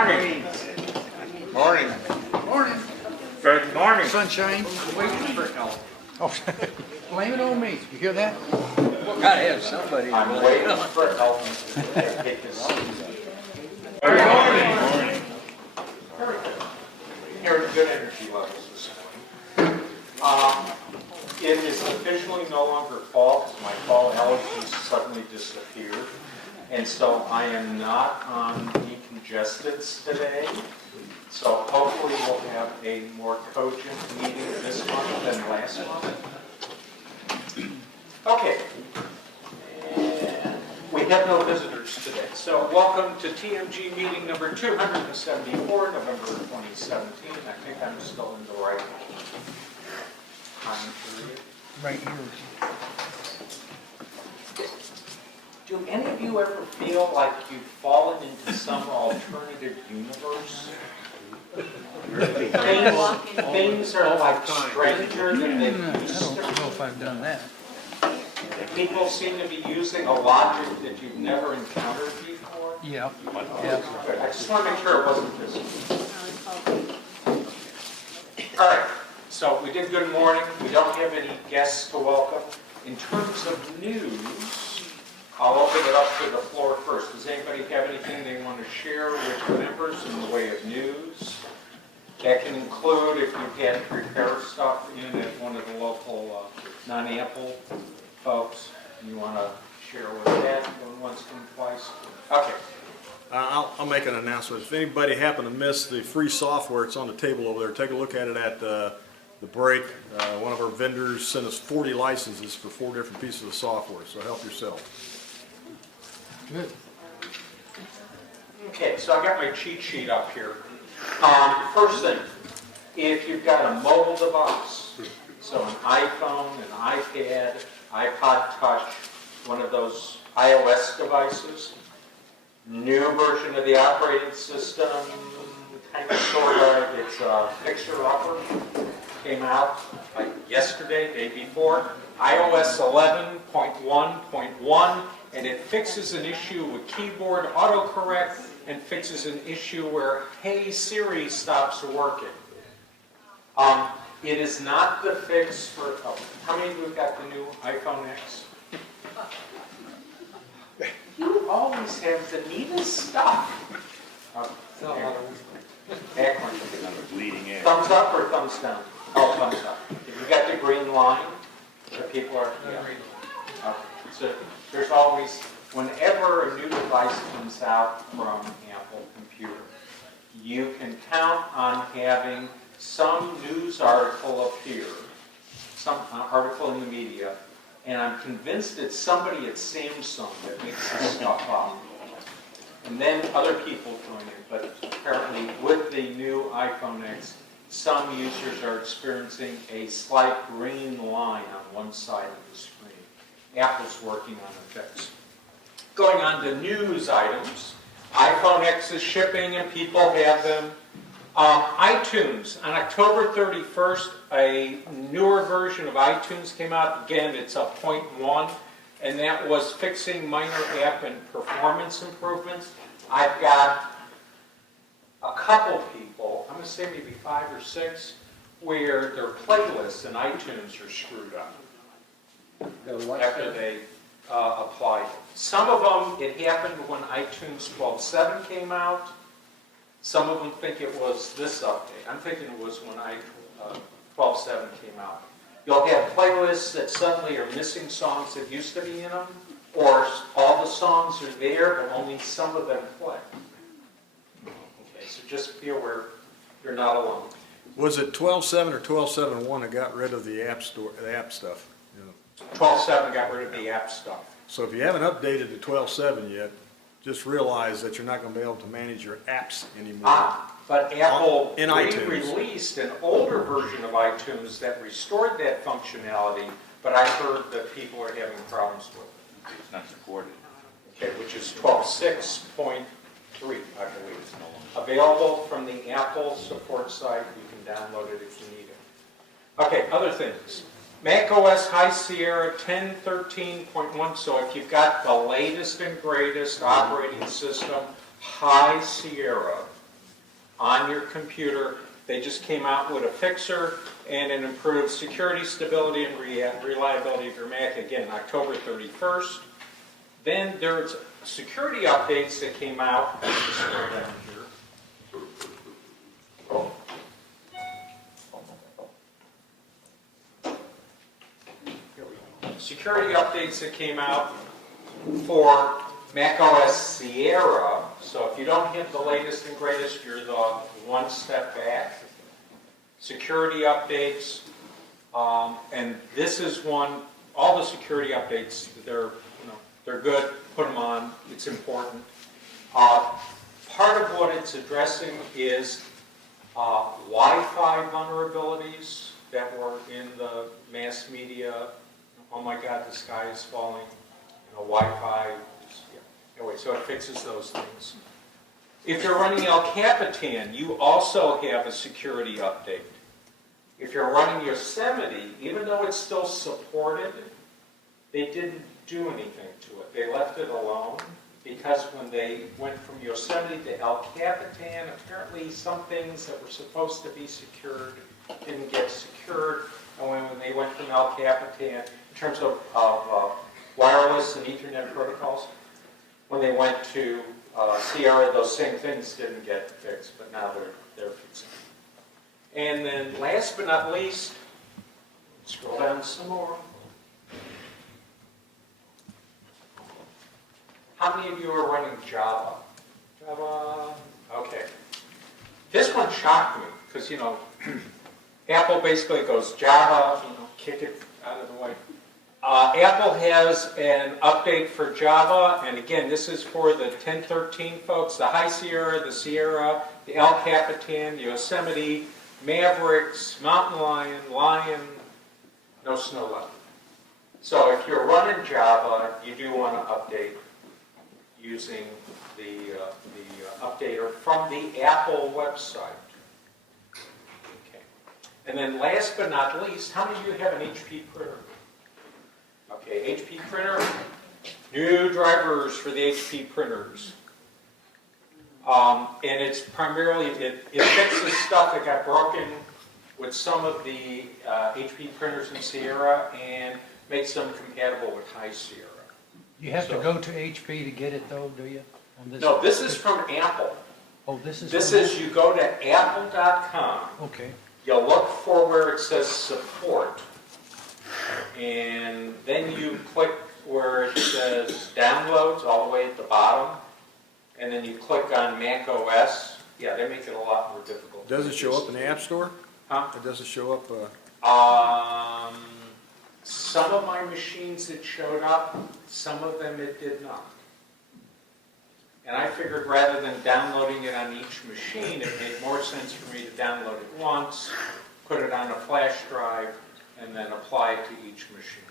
morning. Morning. Morning. Good morning. Sunshine. Waiting for help. Oh, blame it on me. You hear that? Gotta have somebody. I'm waiting for help. Good morning. Here are good energy levels this morning. It is officially no longer fall because my fall allergies suddenly disappeared. And so I am not on decongestants today. So hopefully we'll have a more cogent meeting this month than last month. Okay. And we have no visitors today. So welcome to TMG meeting number 274, November 2017. I think I'm still in the right time period. Right here. Do any of you ever feel like you've fallen into some alternative universe? Things are like stranger than they I used don't to know if I've done that. be. People seem to be using a logic that you've never encountered before. Yeah. Yeah. I just want to make sure it wasn't this. All right, so we did good morning. We don't have any guests to welcome. In terms of news, I'll open it up to the floor first. Does anybody have anything they want to share with members in the way of news? That can include if you've had to prepare stuff in at one of the local non-ample folks, and you want to share with that going once and twice. Okay. I'll make an announcement. If anybody happened to miss the free software, it's on the table over there. Take a look at it at the break. One of our vendors sent us 40 licenses for 4 different pieces of software, so help yourself. Good. Okay, so I got my cheat sheet up here. First thing, if you've got a mobile device, so an iPhone, an iPad, iPod Touch, one of those iOS devices, new version of the operating system, kind of sort of, it's a fixer-upper, came out like yesterday, day before, iOS 11.1.1, and it fixes an issue with keyboard autocorrect and fixes an issue where Hey Siri stops working. It is not the fix for, how many of you have got the new iPhone X? You always have the neatest stuff. Thumbs up or thumbs down? Oh, thumbs up. If you got the green line, the people are, yeah. So there's always, whenever a new device comes out from Apple Computer, you can count on having some news article appear, some article in the media, and I'm convinced it's somebody at Samsung that makes this stuff up. And then other people join in, but apparently with the new iPhone X, some users are experiencing a slight green line on one side of the screen. Apple's working on a fix. Going on to news items, iPhone X is shipping and people have them. iTunes, on October 31st, a newer version of iTunes came out. Again, it's a 0.1, and that was fixing minor app and performance improvements. I've got a couple people, I'm going to say maybe 5 or 6, where their playlists in iTunes are screwed up after they applied. Some of them, it happened when iTunes 12.7 came out. Some of them think it was this update. I'm thinking it was when 12.7 came out. You'll have playlists that suddenly are missing songs that used to be in them, or all the songs are there, but only some of them play. Okay, so just be aware, you're not alone. Was it 12.7 or 12.7.1 that got rid of the app store, the app stuff? You know? 12.7 got rid of the app stuff. So if you haven't updated to 12.7 yet, just realize that you're not going to be able to manage your apps anymore. But Apple in iTunes. released an older version of iTunes that restored that functionality, but I heard that people are having problems with it. It's not supported. Okay, which is 12.6.3, I believe. Available from the Apple support site. You can download it if you need it. Okay, other things. Mac OS High Sierra 10.13.1, so if you've got the latest and greatest operating system, High Sierra, on your computer. They just came out with a fixer, and it improved security, stability, and reliability dramatically. Again, October 31st. Then there's security updates that came out. Let's just scroll down here. Here we go. Security updates that came out for macOS Sierra. So if you don't have the latest and greatest, you're the one step back. Security updates, and this is one. All the security updates, they're good. Put them on. It's important. Part of what it's addressing is Wi-Fi vulnerabilities that were in the mass media. Oh my God, the sky is falling. Wi-Fi. Yeah. Anyway, so it fixes those things. If you're running El Capitan, you also have a security update. If you're running Yosemite, even though it's still supported, they didn't do anything to it. They left it alone because when they went from Yosemite to El Capitan, apparently some things that were supposed to be secured didn't get secured. And when they went from El Capitan, in terms of wireless and Ethernet protocols, when they went to Sierra, those same things didn't get fixed, but now they're fixed. And then last but not least, scroll down some more. How many of you are running Java? Java, okay. This one shocked me, because, Apple basically goes Java, kick it out of the way. Apple has an update for Java, and again, this is for the 1013 folks, the High Sierra, the Sierra, the El Capitan, Yosemite, Mavericks, Mountain Lion, no snow left. So if you're running Java, you do want to update using the updater from the Apple website. Okay. And then last but not least, how many of you have an HP printer? Okay, HP printer, new drivers for the HP printers. And it's primarily, it fixes stuff that got broken with some of the HP printers in Sierra and makes them compatible with High Sierra. You have to go to HP to get it though, do you? No, this is from Apple. Oh, this is. This is, you go to apple.com. Okay. You look for where it says support. And then you click where it says downloads all the way at the bottom. And then you click on Mac OS. Yeah, they make it a lot more difficult. Does it show up in the App Store? Huh? It doesn't show up? Some of my machines it showed up, some of them it did not. And I figured rather than downloading it on each machine, it made more sense for me to download it once, put it on a flash drive, and then apply it to each machine.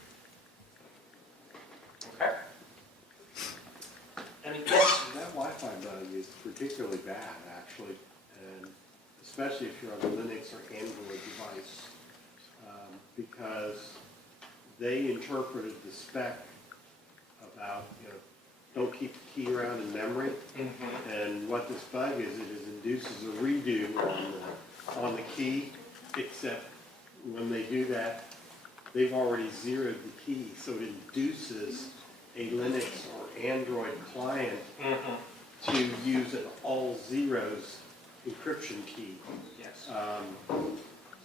Okay? Any guesses? That Wi-Fi bug is particularly bad, actually, and especially if you're on a Linux or Android device, because they interpreted the spec about, don't keep the key around in memory, and what this bug is, it induces a redo on the key, except when they do that, they've already zeroed the key, so it induces a Linux or Android client to use an all zeros encryption key. Yes.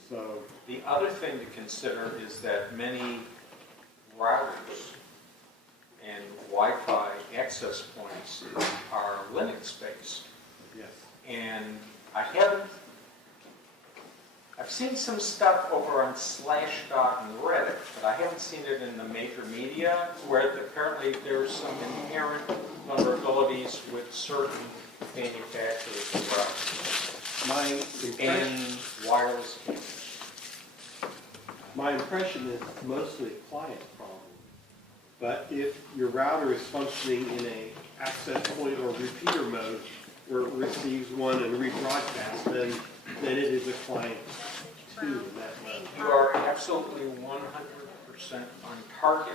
So The other thing to consider is that many routers and Wi-Fi access points are Linux-based. yes, And I've seen some stuff over on Slashdot and Reddit, but I haven't seen it in the major media, where apparently there's some inherent vulnerabilities with certain manufacturers of routers my impression, and wireless cables. my impression is it's mostly a client problem. But if your router is functioning in a access point or repeater mode, where it receives one and rebroadcasts, then it is a client too in that mode. You are absolutely 100% on target.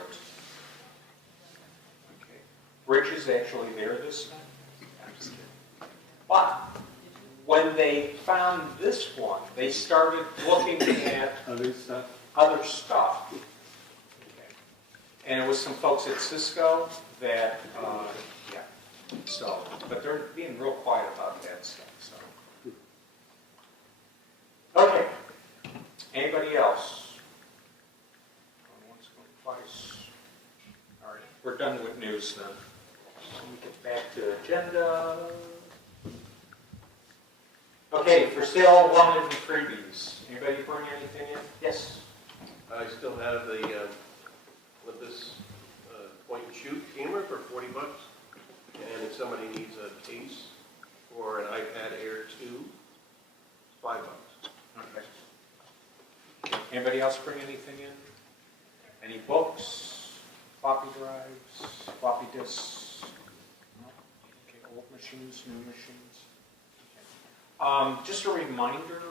Okay. Rich is actually there this time. I'm just kidding. But When they found this one, they started looking at Other stuff? other stuff. Okay. And it was some folks at Cisco that, yeah, so, but they're being real quiet about that stuff, so. Okay, anybody else? Going once, going twice. All right, we're done with news then. Let me get back to agenda. Okay, for sale, wanted and freebies. Anybody bring anything in? Yes? I still have the Olympus point and shoot camera for $40. And if somebody needs a case for an iPad Air 2, it's $5. Okay. Anybody else bring anything in? Any books, floppy drives, floppy disks? No? Okay, old machines, new machines? Okay. Just a reminder,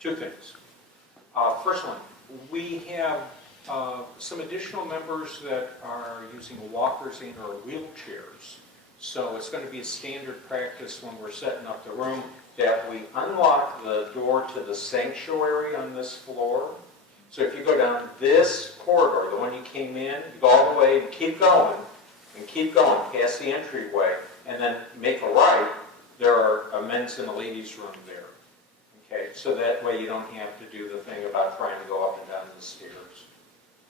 two things. First one, we have some additional members that are using walkers and or wheelchairs. So it's going to be a standard practice when we're setting up the room that we unlock the door to the sanctuary on this floor. So if you go down this corridor, the one you came in, you go all the way and keep going past the entryway, and then make a right. There are a men's and a ladies' room there. Okay, so that way you don't have to do the thing about trying to go up and down the stairs.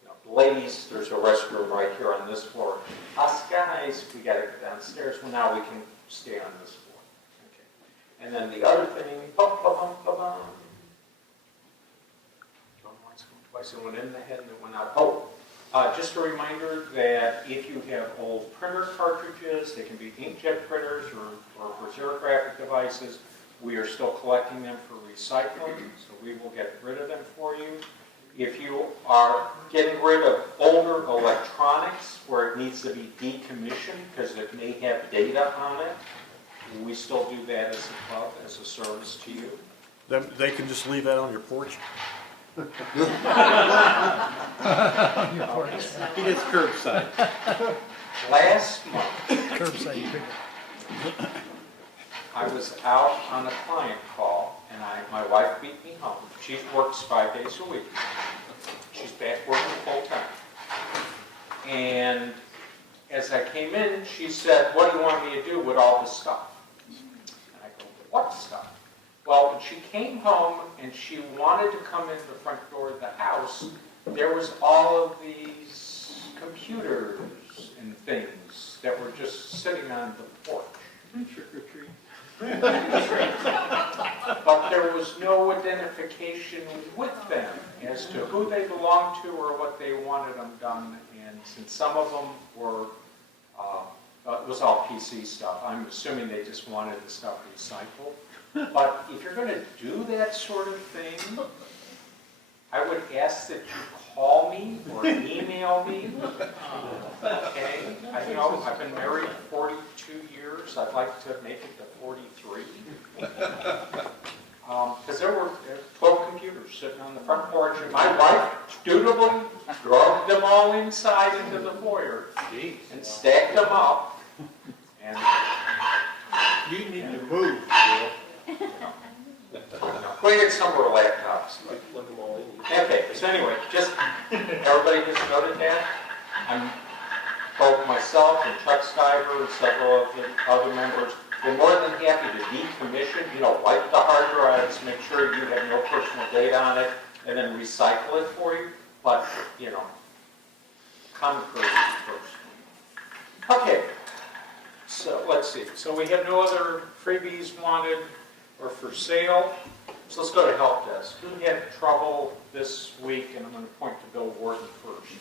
You know, ladies, there's a restroom right here on this floor. Us guys, we got to go downstairs. Well, now we can stay on this floor. Okay, and then the other thing, twice it went in the head and it went out. Oh, just a reminder that if you have old printer cartridges, they can be inkjet printers or for xerographic devices. We are still collecting them for recycling, so we will get rid of them for you. If you are getting rid of older electronics where it needs to be decommissioned because it may have data on it, we still do that as a club, as a service to you. They can just leave that on your porch? Your porch, He gets curbside. Last month, curbside pickup. I was out on a client call, and my wife beat me home. She works 5 days a week. She's back working full time. And as I came in, she said, "What do you want me to do with all this stuff?" And I go, "What stuff?" Well, when she came home and she wanted to come in the front door of the house, there was all of these computers and things that were just sitting on the porch. Trick or treat. But there was no identification with them as to who they belonged to or what they wanted them done. And since some of them were, it was all PC stuff, I'm assuming they just wanted the stuff recycled. But if you're going to do that sort of thing, I would ask that you call me or email me. Okay? I've been married 42 years. I'd like to make it to 43. Because there were 12 computers sitting on the front porch, and my wife dutifully drove them all inside into the foyer and stacked them up. And You need to move, we get some of our laptops. But Look them all in. okay, so anyway, just everybody just noted that. I'm both myself and Chuck Stiver and several of the other members, we're more than happy to decommission, wipe the hard drives, make sure you have no personal data on it, and then recycle it for you. But, common courtesy first. Okay, so let's see. So we have no other freebies wanted or for sale. So let's go to help desk. Who had trouble this week? And I'm going to point to Bill Warden first.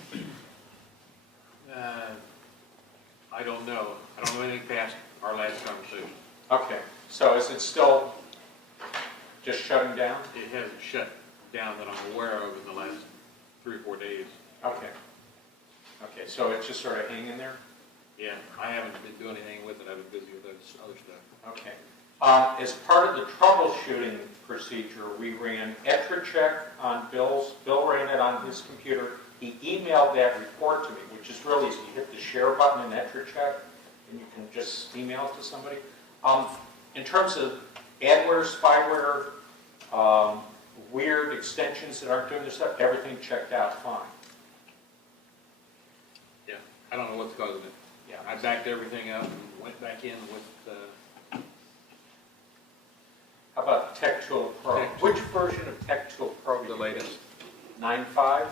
I don't know. I don't know anything past our last conversation. Okay, so is it still just shutting down? It hasn't shut down that I'm aware of in the last 3 or 4 days. Okay. Okay, so it's just sort of hanging there? Yeah, I haven't been doing anything with it. I've been busy with other stuff. Okay. As part of the troubleshooting procedure, we ran EtreCheck on Bill's. Bill ran it on his computer. He emailed that report to me, which is really easy. You hit the share button in EtreCheck, and you can just email it to somebody. In terms of adware, spyware, weird extensions that aren't doing their stuff, everything checked out fine. Yeah, I don't know what's causing it. Yeah. I backed everything up and went back in with, How about Tech Tool Pro? Tech Tool. Which version of Tech Tool Pro? the latest 9.5? 9.5.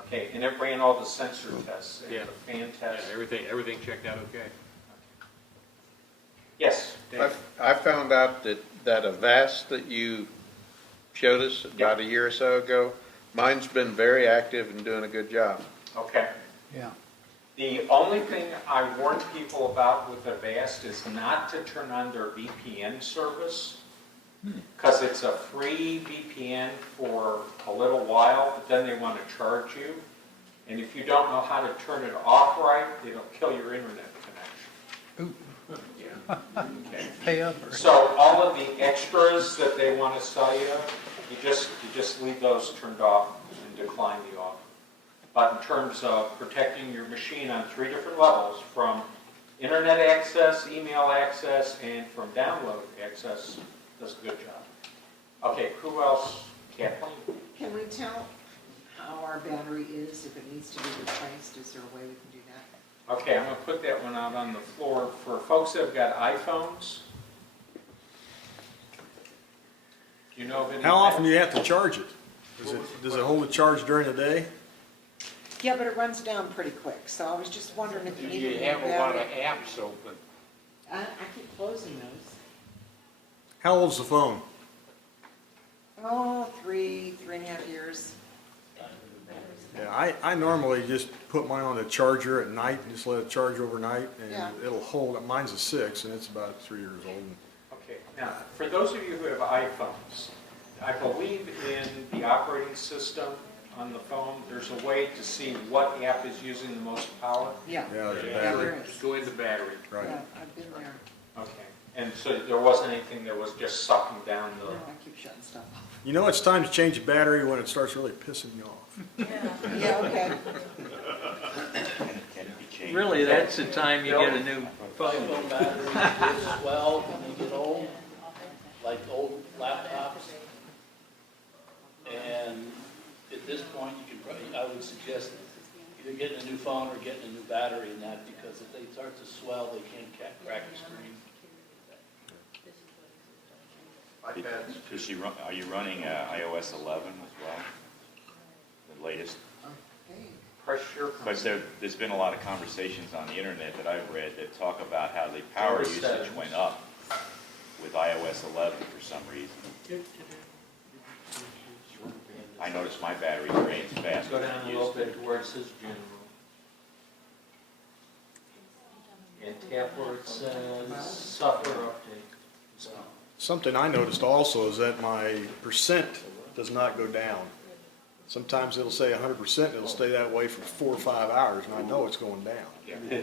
Okay, and it ran all the sensor tests and Yeah. the fan Yeah, tests? everything checked out okay. Yes, Dave? I found out that a vest that you showed us about a year or so ago, mine's been very active and doing a good job. Okay. Yeah. The only thing I warn people about with Avast is not to turn on their VPN service, because it's a free VPN for a little while, but then they want to charge you. And if you don't know how to turn it off right, it'll kill your internet connection. Ooh, Okay. pay up or? So all of the extras that they want to sell you, you just leave those turned off and decline the offer. But in terms of protecting your machine on 3 different levels, from internet access, email access, and from download access, does a good job. Okay, who else? Kathleen? Can we tell how our battery is, if it needs to be replaced? Is there a way we can do that? Okay, I'm going to put that one out on the floor. For folks that have got iPhones, do you know of any? How often do you have to charge it? Does it hold a charge during the day? Yeah, but it runs down pretty quick, so I was just wondering if you Do needed you a have new a lot of battery. apps open? I keep closing those. How old's the phone? Oh, 3.5 years. Yeah, I normally just put mine on a charger at night and just let it charge overnight, Yeah. and it'll hold. Mine's a 6, and it's about 3 years old. Okay, now, for those of you who have iPhones, I believe in the operating system on the phone, there's a way to see what app is using the most power. Yeah. Yeah, there's a Yeah, battery. there is. Just go into battery. Right. Yeah, I've been there. Okay, and so there wasn't anything that was just sucking down No, the, I keep shutting stuff off. You know it's time to change the battery when it starts really pissing you off. Yeah, okay. Really, that's the time you get a new phone. iPhone batteries get swell when they get old, like old laptops. And at this point, you can probably, I would suggest either getting a new phone or getting a new battery in that, because if they start to swell, they can't crack the screen. Are you running iOS 11 as well? The latest? Okay. pressure. Because there's been a lot of conversations on the internet that I've read that talk about how the power There are usage settings. went up with iOS 11 for some reason. I noticed my battery drains fast. Go down a little bit to where it says general. And tap where it says software update. Something I noticed also is that my percent does not go down. Sometimes it'll say 100%, it'll stay that way for 4 or 5 hours, and I know it's going down. Yeah.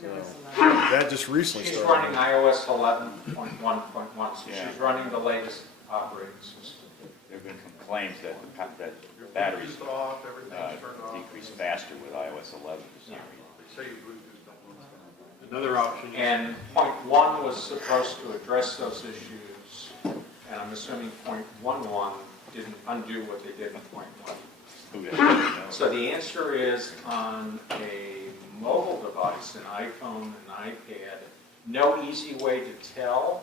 So that just recently She's started. running iOS 11.1.1, so Yeah. she's running the latest operating system. There have been complaints that the batteries Off, everything's turned off. decrease faster with iOS 11 for some reason. They say Bluetooth don't work. Another option is And point 1 was supposed to address those issues, and I'm assuming point 1.1 didn't undo what they did in point 1. Who doesn't know? So the answer is on a mobile device, an iPhone, an iPad, no easy way to tell.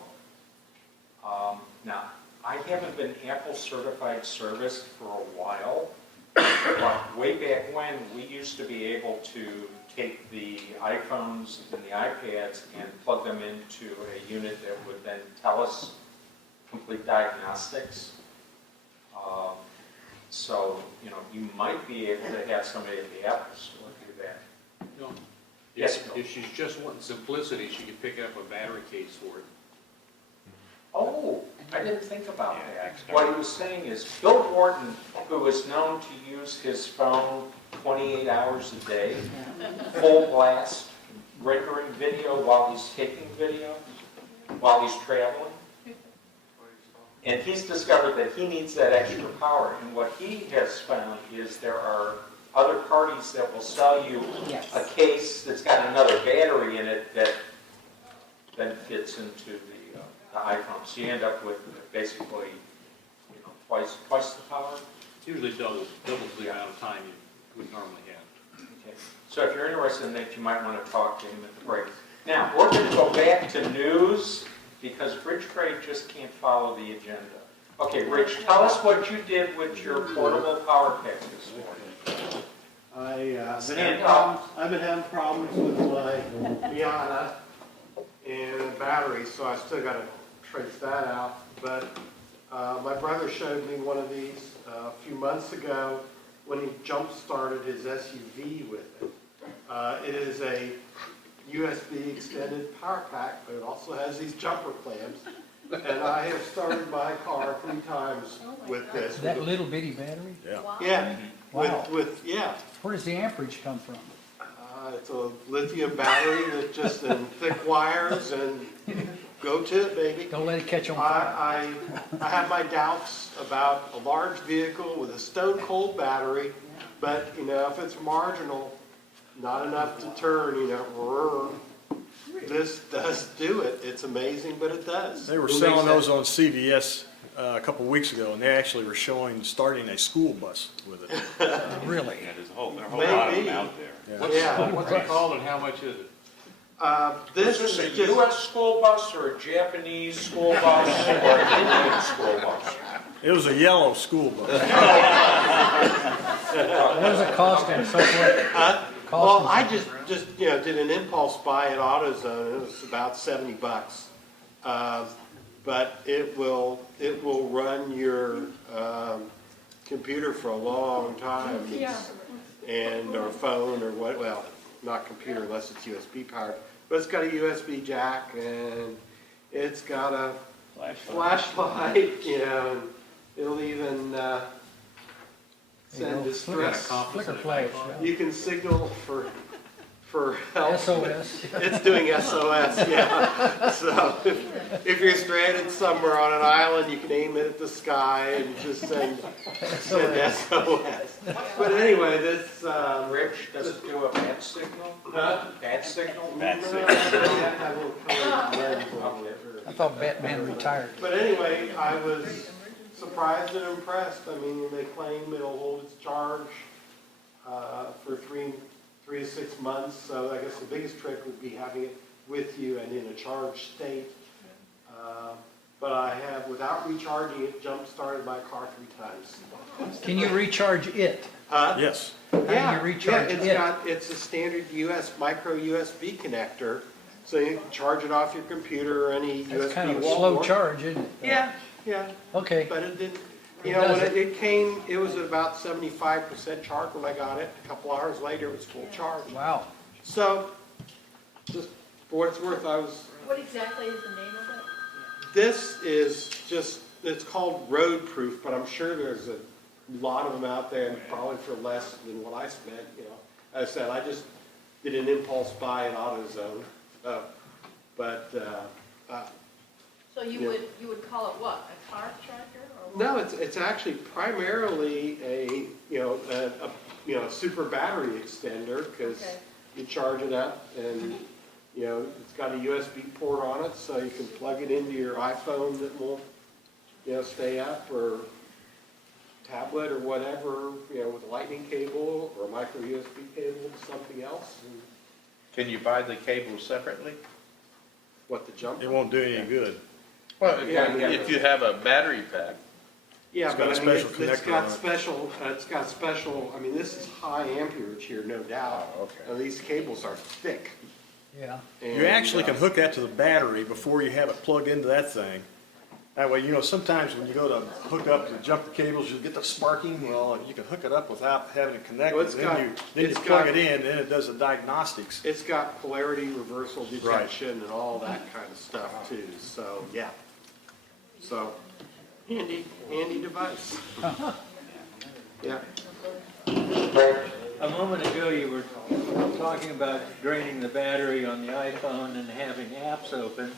Now, I haven't been Apple certified service for a while, but way back when, we used to be able to take the iPhones and the iPads and plug them into a unit that would then tell us complete diagnostics. So, you know, you might be able to have somebody at the Apple store do that. No. Yes, If, Bill. if she's just wanting simplicity, she could pick up a battery case for it. Oh, I didn't think about Yeah, that. external. What he was saying is, Bill Wharton, who is known to use his phone 28 hours a day, full blast, rendering video while he's taking video, while he's traveling. And he's discovered that he needs that extra power. And what he has found is there are other parties that will sell you Yes. a case that's got another battery in it that then fits into the the iPhone. So you end up with basically, twice the power. Usually doubles the amount of time you would normally have. Okay. So if you're interested in that, you might want to talk to him at the break. Now, we're going to go back to news because Rich Craig just can't follow the agenda. Okay, Rich, tell us what you did with your portable power pack this morning. I've been having problems with my Miata and the battery, so I still got to trace that out. But my brother showed me one of these a few months ago when he jump-started his SUV with it. It is a USB extended power pack, but it also has these jumper clamps. And I have started my car 3 times with this. That little bitty battery? Yeah. Yeah. Wow. Yeah. Where does the amperage come from? It's a lithium battery that just in thick wires and go to it, baby. Don't let it catch on fire. I have my doubts about a large vehicle with a stone cold battery, but if it's marginal, not enough to turn, this does do it. It's amazing, but it does. They were selling those on CVS a couple weeks ago, and they actually were starting a school bus with it. Really? Yeah, there's a whole lot of them out there. What's it called and how much is it? Is this a U.S. school bus or a Japanese school bus or an Indian school bus? It was a yellow school bus. What does it cost and so forth? Well, I just did an impulse buy at AutoZone. It was about $70, but it will run your computer for a long time, and or phone or what? Well, not computer unless it's USB powered, but it's got a USB jack and it's got a flashlight. And it'll even send distress. Flicker flash. Yeah. You can signal for help. SOS. It's doing SOS, yeah. So if you're stranded somewhere on an island, you can aim it at the sky and just send SOS. But anyway, this Rich, does it do a bat signal? Bat signal? That's it. I thought Batman retired. But anyway, I was surprised and impressed. I mean, they claim it'll hold its charge for 3 to 6 months. So I guess the biggest trick would be having it with you and in a charged state. But I have, without recharging it, jump-started my car 3 times. Can you recharge it? Yes. How do you recharge it? It's a standard micro USB connector, so you can charge it off your computer or any USB That's kind of a wall slow board. charge, isn't it? Yeah, Okay. but it didn't. It does When it came, it was at about 75% charge when I got it. A couple hours later, it was full charge. Wow. So, just for what it's worth, What exactly is the name of it? This is it's called road proof, but I'm sure there's a lot of them out there, and probably for less than what I spent. As I said, I just did an impulse buy at AutoZone, So you would call it what? A car charger or what? no, it's actually primarily a super battery extender because Okay. you charge it up and it's got a USB port on it, so you can plug it into your iPhone that will stay up, or tablet or whatever, with a lightning cable or a micro USB cable to something else. And Can you buy the cable separately? what the jump? It won't do any good. Well, Yeah, if you have a battery pack. Yeah, It's got but a I mean, special it's connector got on it. special, I mean, this is high amperage here, no doubt. Oh, okay. And these cables are thick. Yeah. You actually can hook that to the battery before you have it plugged into that thing. That way, sometimes when you go to hook up to jump the cables, you get the sparking. Well, you can hook it up without having it connected. Well, it's got- then you it's plug got- it in, then it does the diagnostics. It's got polarity reversal detection and all that kind of stuff too, so, yeah. So, handy device. Yeah. A moment ago, you were talking about draining the battery on the iPhone and having apps open.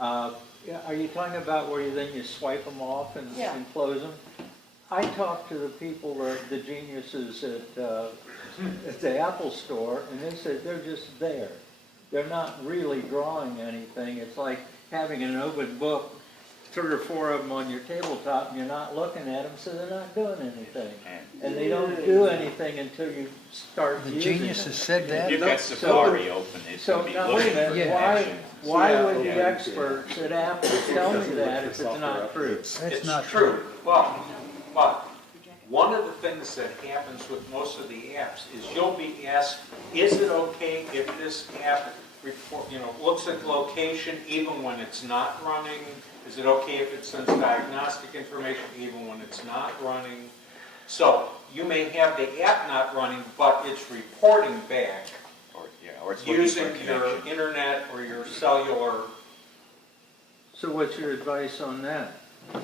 Are you talking about where you swipe them off and close them? I talked to the people, the geniuses at the Apple Store, and they said they're just there. They're not really drawing anything. It's like having an open book, 3 or 4 of them on your tabletop, and you're not looking at them, so they're not doing anything. And they don't do anything until you start The using genius them. has said that. You've got Safari open, it's So gonna be now, wait a looking minute, for Yeah. action. why would Yeah. the experts at Apple tell me that if it's not true? That's It's not true, but one of the things that happens with most of the apps is you'll be asked, is it okay if this app looks at location even when it's not running? Is it okay if it sends diagnostic information even when it's not running? So you may have the app not running, but it's reporting back Or it's looking for a using your connection. internet or your cellular. So what's your advice on that?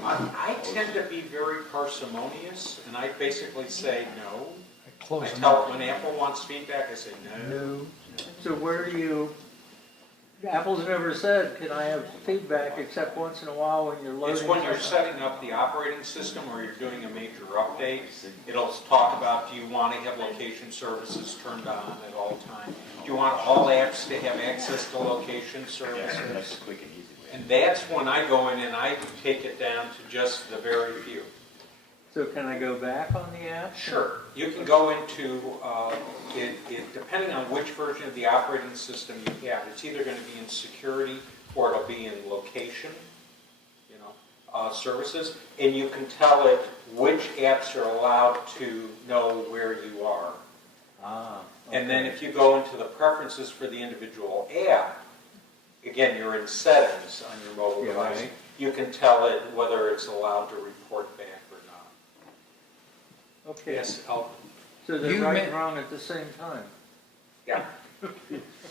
I tend to be very parsimonious, and I basically say no. I Close them tell up. when Apple wants feedback, I say no. No. So where do you, Apple's never said, can I have feedback, except once in a while when you're loading. It's when you're something. setting up the operating system or you're doing a major update. It'll talk about, do you want to have location services turned on at all times? Do you want all apps to have access to location Yeah, services? that's a quick and easy way. And that's when I go in and I take it down to just the very few. So can I go back on the app? Sure. You can go into, depending on which version of the operating system you have, it's either going to be in security or it'll be in location, services, and you can tell it which apps are allowed to know where you are. And then if you go into the preferences for the individual app, again, you're in settings on your mobile device, right. you can tell it whether it's allowed to report back or not. Okay, Yes, I'll, so they're You right meant- and wrong at the same time. yeah.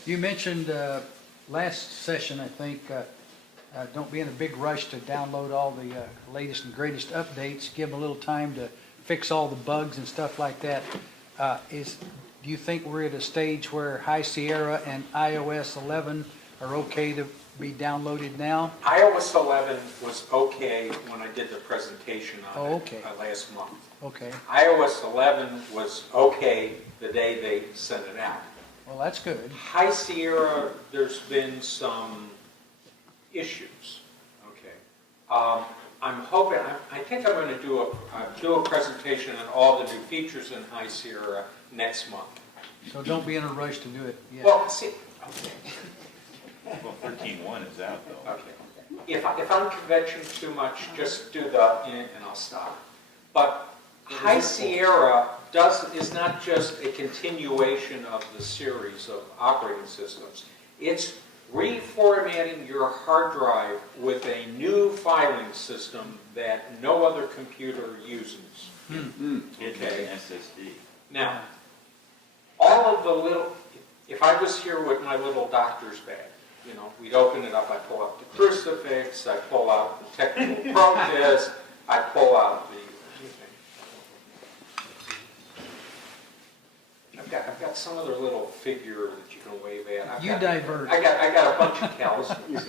You mentioned last session, I think, don't be in a big rush to download all the latest and greatest updates. Give them a little time to fix all the bugs and stuff like that. Do you think we're at a stage where High Sierra and iOS 11 are okay to be downloaded now? iOS 11 was okay when I did the presentation on Oh, it okay. last month. Okay, iOS 11 was okay the day they sent it out. well, that's good. High Sierra, there's been some issues, okay. I'm hoping, I think I'm going to do a presentation on all the new features in High Sierra next month. So don't be in a rush to do it yet. Well, see, okay. Well, 13.1 is out though. Okay. If I'm convention too much, just do the and I'll stop. But High Sierra is not just a continuation of the series of operating systems. It's reformatting your hard drive with a new filing system that no other computer uses. It's Okay. an SSD. Now, all of the little, if I was here with my little doctor's bag, we'd open it up, I pull out the crucifix, I pull out the technical protest, I pull out the, I've got some other little figure that you can wave at. You divert. I got a bunch of calluses,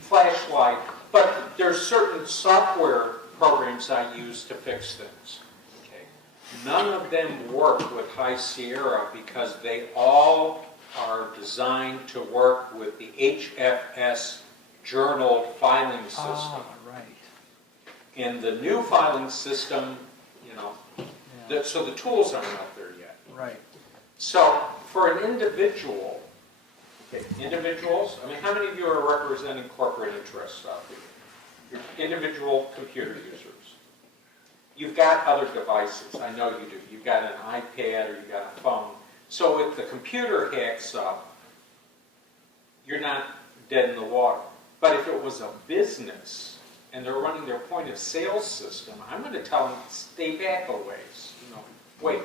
flashlight, but there's certain software programs I use to fix things. Okay. None of them work with High Sierra because they all are designed to work with the HFS journal filing system. Ah, right. In the new filing system, Yeah, so the tools aren't out there yet. right. So for an individual, individuals, how many of you are representing corporate interests out there? Your individual computer users. You've got other devices, I know you do. You've got an iPad or you've got a phone. So if the computer hacks up, you're not dead in the water. But if it was a business and they're running their point of sale system, I'm going to tell them, stay back a ways. Wait.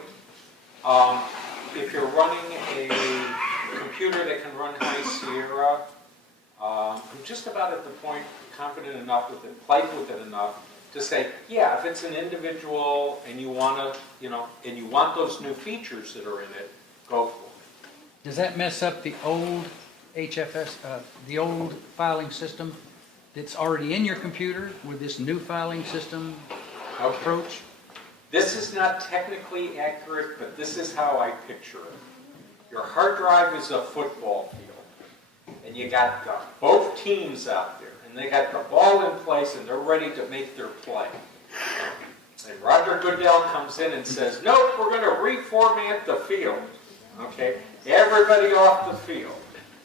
If you're running a computer that can run High Sierra, I'm just about at the point, confident enough with it, played with it enough to say, yeah, if it's an individual and you want to, and you want those new features that are in it, go for it. Does that mess up the old HFS, the old filing system that's already in your computer with this new filing system approach? This is not technically accurate, but this is how I picture it. Your hard drive is a football field, and you got both teams out there, and they got the ball in place, and they're ready to make their play. And Roger Goodell comes in and says, nope, we're going to reformat the field. Okay, everybody off the field.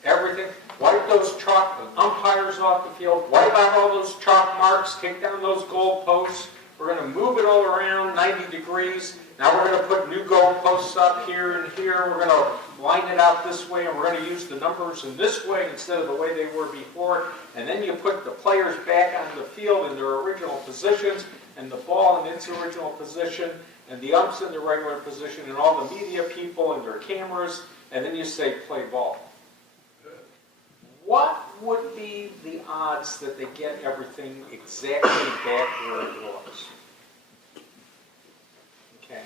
Everything. Wipe those chalk umpires off the field. Wipe out all those chalk marks. Take down those goal posts. We're going to move it all around 90 degrees. Now we're going to put new goal posts up here and here. We're going to line it out this way, and we're going to use the numbers in this way instead of the way they were before. And then you put the players back on the field in their original positions, and the ball in its original position, and the umps in the regular position, and all the media people and their cameras, and then you say, play ball. What would be the odds that they get everything exactly back where it was? Okay.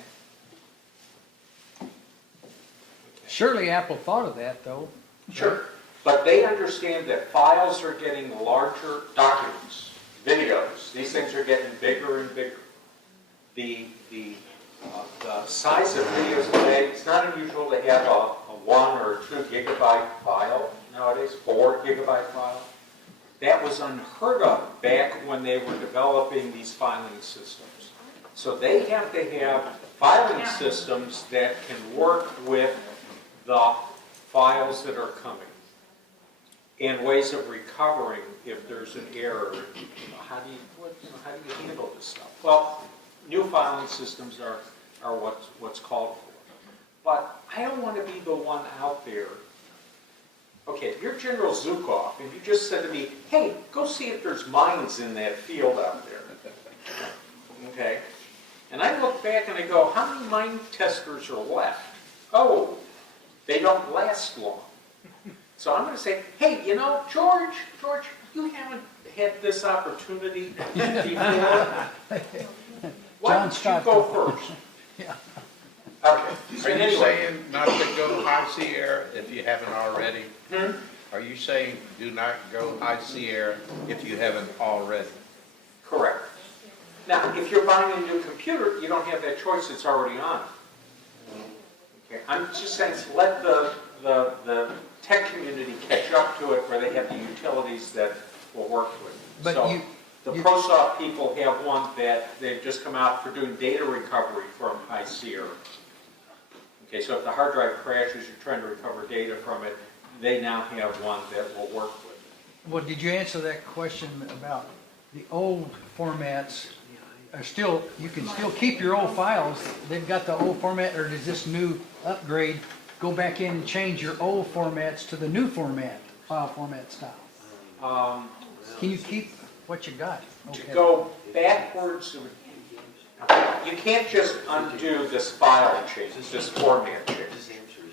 Surely Apple thought of that, though. Sure. But they understand that files are getting larger, documents, videos. These things are getting bigger and bigger. The size of videos today, it's not unusual to have a 1 or 2 gigabyte file nowadays, 4 gigabyte file. That was unheard of back when they were developing these filing systems. So they have to have filing systems that can work with the files that are coming, and ways of recovering if there's an error. How do you handle this stuff? Well, new filing systems are what's called for. But I don't want to be the one out there. Okay, if you're General Zukov and you just said to me, hey, go see if there's mines in that field out there. Okay? And I look back and I go, how many mine testers are left? Oh, they don't last long. So I'm going to say, hey, George, you haven't had this opportunity before. Why don't you go first? Yeah. Okay. So Are you anyway. saying not to go High Sierra if you haven't already? Hmm? Are you saying do not go High Sierra if you haven't already? Correct. Now, if you're buying a new computer, you don't have that choice. It's already on. Okay. I'm just saying, let the tech community catch up to it where they have the utilities that will work with it. But So the ProSoft people have one that they've just come out for doing data recovery from High Sierra. Okay, so if the hard drive crashes, you're trying to recover data from it, they now have one that will work with it. Well, did you answer that question about the old formats are still, you can still keep your old files, they've got the old format, or does this new upgrade go back in and change your old formats to the new format, file format style? Can you keep what you got? To go backwards, you can't just undo this file change, this format change.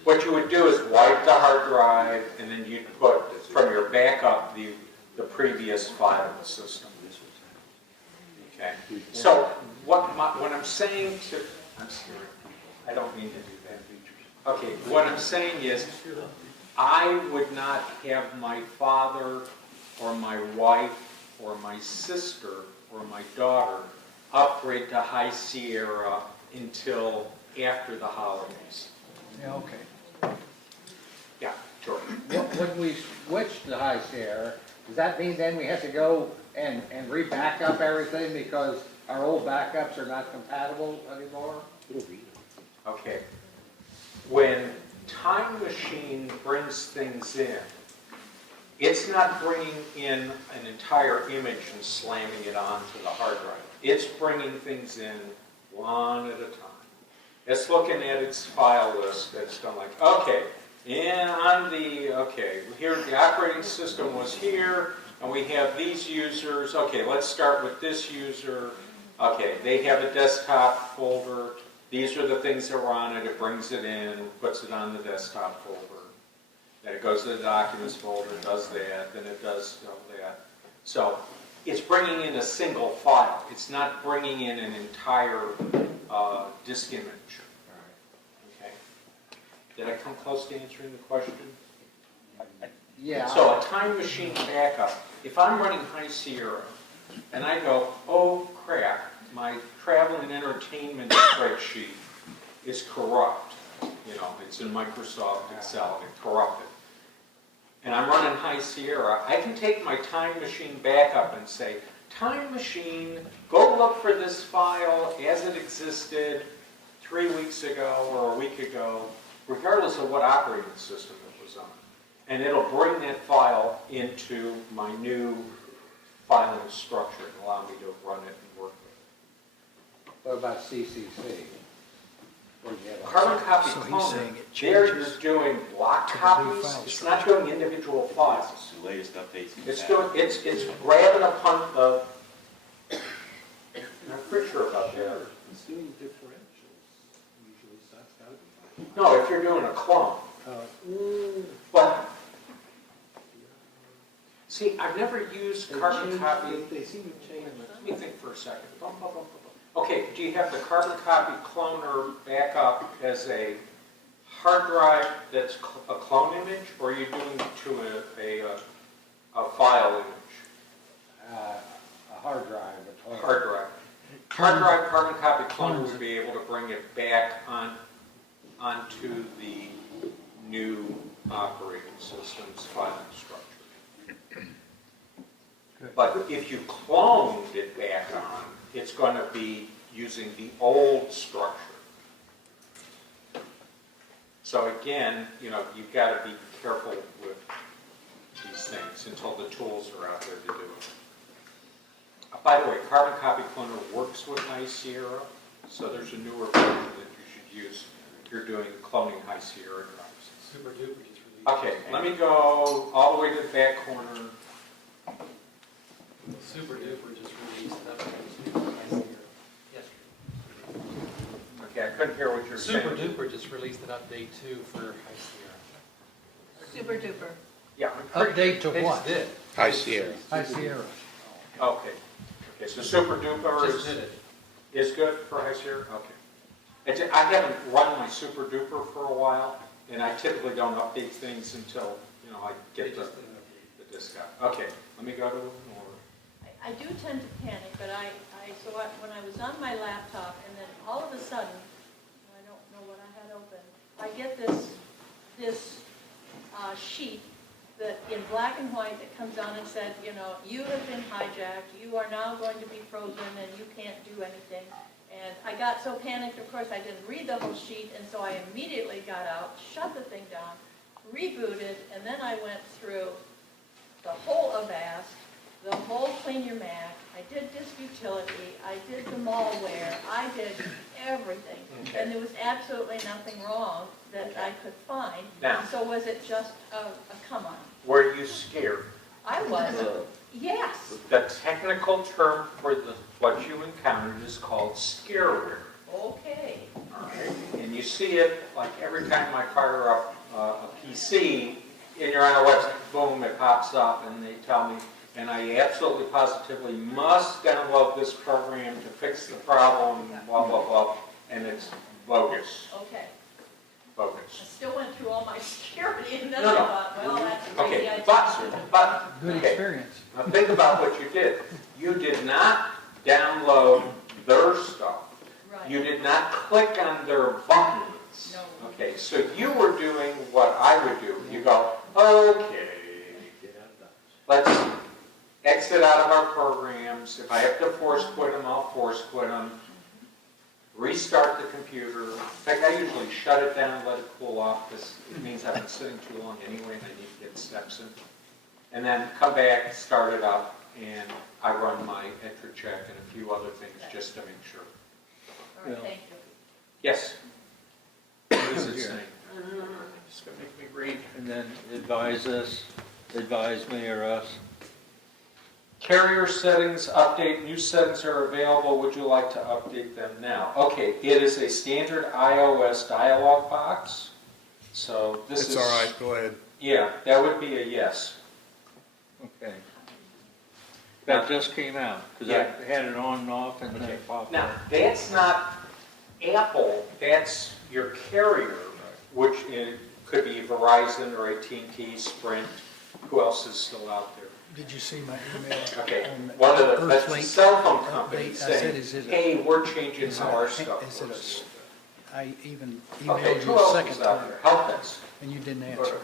What you would do is wipe the hard drive, and then you'd put from your backup the previous file in the system. Okay. So what I'm saying to, I'm sorry, I don't mean to do that. Okay. What I'm saying is, I would not have my father or my wife or my sister or my daughter upgrade to High Sierra until after the holidays. Yeah, okay. Yeah, sure. When we switch to High Sierra, does that mean then we have to go and re-back up everything because our old backups are not compatible anymore? Okay. When Time Machine brings things in, it's not bringing in an entire image and slamming it onto the hard drive. It's bringing things in one at a time. It's looking at its file list. It's going like, okay, here the operating system was here, and we have these users. Okay, let's start with this user. Okay, they have a desktop folder. These are the things that were on it. It brings it in, puts it on the desktop folder. Then it goes to the documents folder, does that, then it does that. So it's bringing in a single file. It's not bringing in an entire disk image. Okay. Did I come close to answering the question? Yeah. So a Time Machine backup. If I'm running High Sierra and I go, oh crap, my travel and entertainment spreadsheet is corrupt. It's in Microsoft Excel, it's corrupted. and I'm running High Sierra, I can take my time machine back up and say, time machine, go look for this file as it existed 3 weeks ago or a week ago, regardless of what operating system it was on. And it'll bring that file into my new filing structure and allow me to run it and work with it. What about CCC? Where do you have a- Carbon copy So he's cloner, saying it there you're changes doing block to the new copies, file it's not doing individual files. It's the latest updates. in It's that. doing, it's grabbing a I'm pretty sure about that. It's doing differentials usually, so that's gotta be fine. No, if you're doing a clone. But, see, I've never used carbon copy. They seem to change. Let me think for a second. Okay, do you have the carbon copy cloner backup as a hard drive that's a clone image, or are you doing it to a file image? A hard drive, a total. Hard drive. Hard drive carbon copy cloner would be able to bring it back onto the new operating system's filing structure. But if you cloned it back on, it's going to be using the old structure. So again, you've got to be careful with these things until the tools are out there to do it. By the way, Carbon Copy Cloner works with High Sierra, so there's a newer version that you should use if you're doing cloning High Sierra drives. Super duper just released. Okay, let me go all the way to the back corner. Super duper just released an update yesterday. Okay, I couldn't hear what you're saying. Super duper just released an update too for High Sierra. Super duper. Yeah, I'm pretty Update to They what? just did. High Sierra. High Sierra. Okay. Okay, so Super Duper Just did it. is good for High Sierra? Okay. I haven't run my Super Duper for a while, and I typically don't update things until, I They get just did an update. the disk out. Okay, let me go to more. I do tend to panic, but when I was on my laptop, and then all of a sudden, I don't know what I had open, I get this sheet that in black and white that comes on and said, you have been hijacked, you are now going to be frozen, and you can't do anything. And I got so panicked, of course, I didn't read the whole sheet, and so I immediately got out, shut the thing down, rebooted, and then I went through the whole Avast, the whole Clean Your Mac, I did disk utility, I did the malware, I did everything. Okay. And there was absolutely nothing wrong that I could find. Now- So was it just a come on? Were you scared? I was, yes. The technical term for what you encountered is called scareware. Okay. All right. And you see it like every time I fire up a PC and you're on a website, boom, it pops up and they tell me, and I absolutely positively must download this program to fix the problem, blah, blah, blah, and it's bogus. Okay. I Bogus. still went through all my security and then No, I no. thought, well, that's a crazy Okay, idea. but, Good okay. experience. Now think about what you did. You did not download their stuff. Right. You did not click on their buttons. No. Okay, so you were doing what I would do. You go, okay, let's exit out of our programs. If I have to force quit them, I'll force quit them. Restart the computer. In fact, I usually shut it down, let it cool off, because it means I've been sitting too long anyway and I need to get steps in. And then come back, start it up, and I run my entry check and a few other things just to make sure. All right, thank you. Yes? What is it saying? It's gonna make me read. And then advise me or us. Carrier settings update, new settings are available, would you like to update them now? Okay, it is a standard iOS dialog box, so this is... It's all right, go ahead. Yeah, that would be a yes. Okay. That just came out, because Yeah. I had it on and off and then Okay. it popped Now, up. that's not Apple, that's your carrier, which could be Verizon or AT&T, Sprint, who else is still out there? Did you see my email? Okay, on the one of the, that's the Earthlink cell phone company update? I said, saying, is it a- hey, we're changing is how it a- our stuff is it a works. I even Okay, emailed who you a else second is out time, there? Help us. and you didn't answer.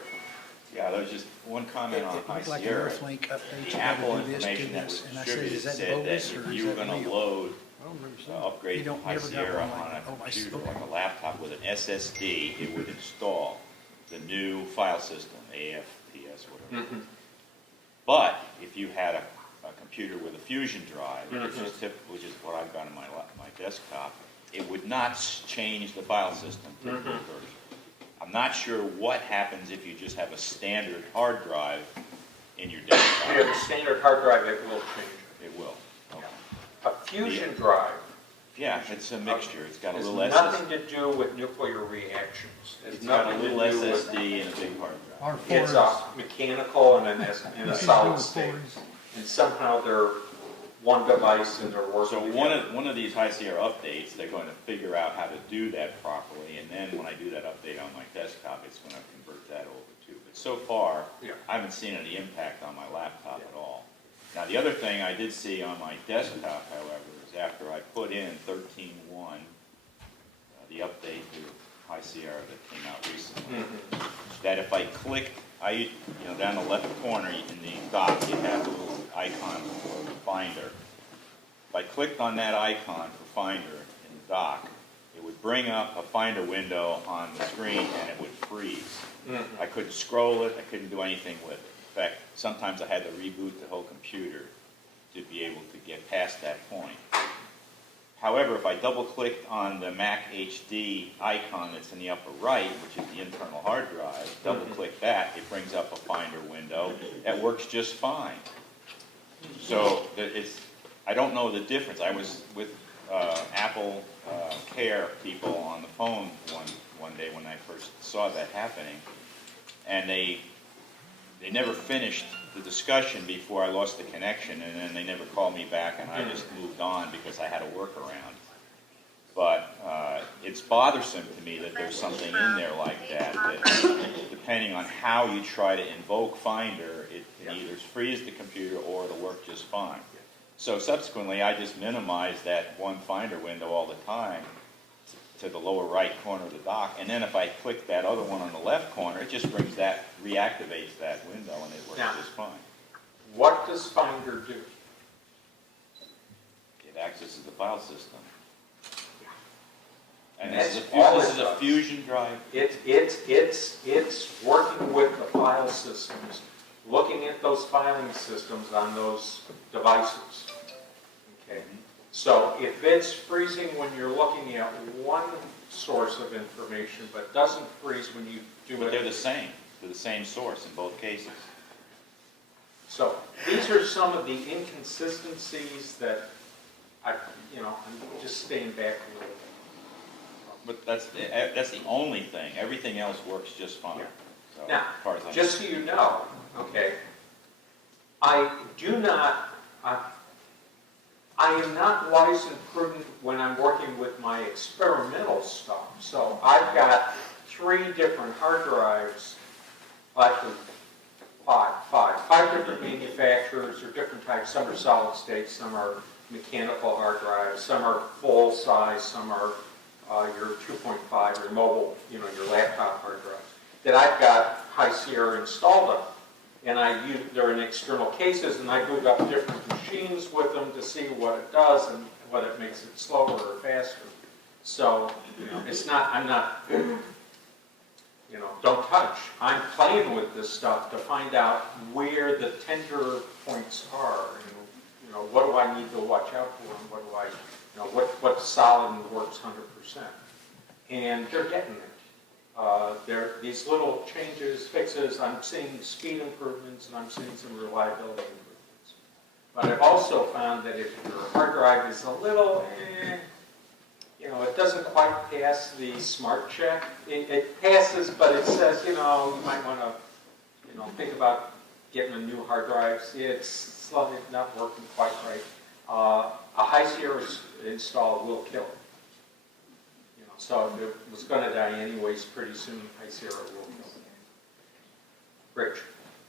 Yeah, there was just one comment on It High looked like an Sierra. Earthlink update. The You Apple gotta do this, do information that this. was And I said, distributed is that said that bogus or if is you were that gonna real? load, I don't remember seeing it. upgrade You from don't- High never got Sierra one like on that. Oh, a I see. computer, Okay. like a laptop with an SSD, it would install the new file system, AFPS, whatever. But if you had a computer with a Fusion drive, which is what I've got on my desktop, it would not change the file system to the new version. I'm not sure what happens if you just have a standard hard drive in your If you desktop. have a standard hard drive, it will change It will. Okay. it. A fusion drive Yeah, it's a mixture. It's got a has little nothing SSD. to do with nuclear reactions. It's got a little SSD and a big hard drive. Our It's Fords. a mechanical and in a This is solid doing state. Fords. And somehow they're one device and they're So working one together. of these High Sierra updates, they're going to figure out how to do that properly, and then when I do that update on my desktop, it's going to convert that over too. But so far, Yeah. I haven't seen any impact on my laptop at all. Now, the other thing I did see on my desktop, however, is after I put in 13.1, the update to High Sierra that came out recently, that if I click, down the left corner in the dock, you have a little icon for Finder. If I clicked on that icon for Finder in the dock, it would bring up a Finder window on the screen and it would freeze. I couldn't scroll it, I couldn't do anything with it. In fact, sometimes I had to reboot the whole computer to be able to get past that point. However, if I double-clicked on the Mac HD icon that's in the upper right, which is the internal hard drive, double-click that, it brings up a Finder window that works just fine. So I don't know the difference. I was with Apple Care people on the phone one day when I first saw that happening, and they never finished the discussion before I lost the connection, and then they never called me back, and I just moved on because I had a workaround. But it's bothersome to me that there's something in there like that depending on how you try to invoke Finder, it can either freeze the computer or it'll work just fine. So subsequently, I just minimize that one Finder window all the time to the lower right corner of the dock, and then if I click that other one on the left corner, it just reactivates that window, and it works just fine. What does Finder do? It accesses the file system. And That's this all is it a does. Fusion drive. It's working with the file systems, looking at those filing systems on those devices. Okay. So if it's freezing when you're looking at one source of information, but doesn't freeze when you do But they're it. the same. They're the same source in both cases. So these are some of the inconsistencies that I'm just staying back a little. But that's the only thing. Everything else works just fine. So, Now, as far as I just so you know, okay, I am not wise and prudent when I'm working with my experimental stuff. So I've got 3 different hard drives, actually five different manufacturers or different types. Some are solid state, some are mechanical hard drives, some are full size, some are your 2.5, your mobile, your laptop hard drives, that I've got High Sierra installed on. And they're in external cases, and I boot up different machines with them to see what it does and whether it makes it slower or faster. So, I'm not, don't touch. I'm playing with this stuff to find out where the tender points are, and, what do I need to watch out for, and what do I, what's solid and works 100%. And they're getting it. These little changes, fixes, I'm seeing speed improvements and I'm seeing some reliability improvements. But I've also found that if your hard drive is a little, it doesn't quite pass the smart check. It passes, but it says, you might want to, think about getting a new hard drive. See, it's slowly not working quite right. A High Sierra install will kill it. So if it was going to die anyways, pretty soon High Sierra will kill it. Rich.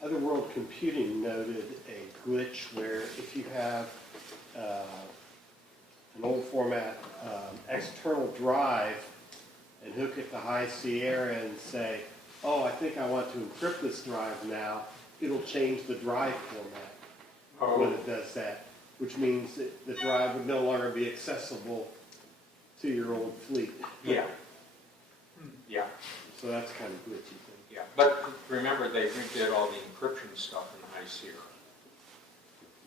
Other World Computing noted a glitch where if you have an old format external drive and hook it to High Sierra and say, oh, I think I want to encrypt this drive now, it'll change the drive format when it does that, which means that the drive would no longer be accessible to your old fleet. Yeah. Yeah, So that's kind of glitchy thing. yeah. But remember, they redid all the encryption stuff in High Sierra.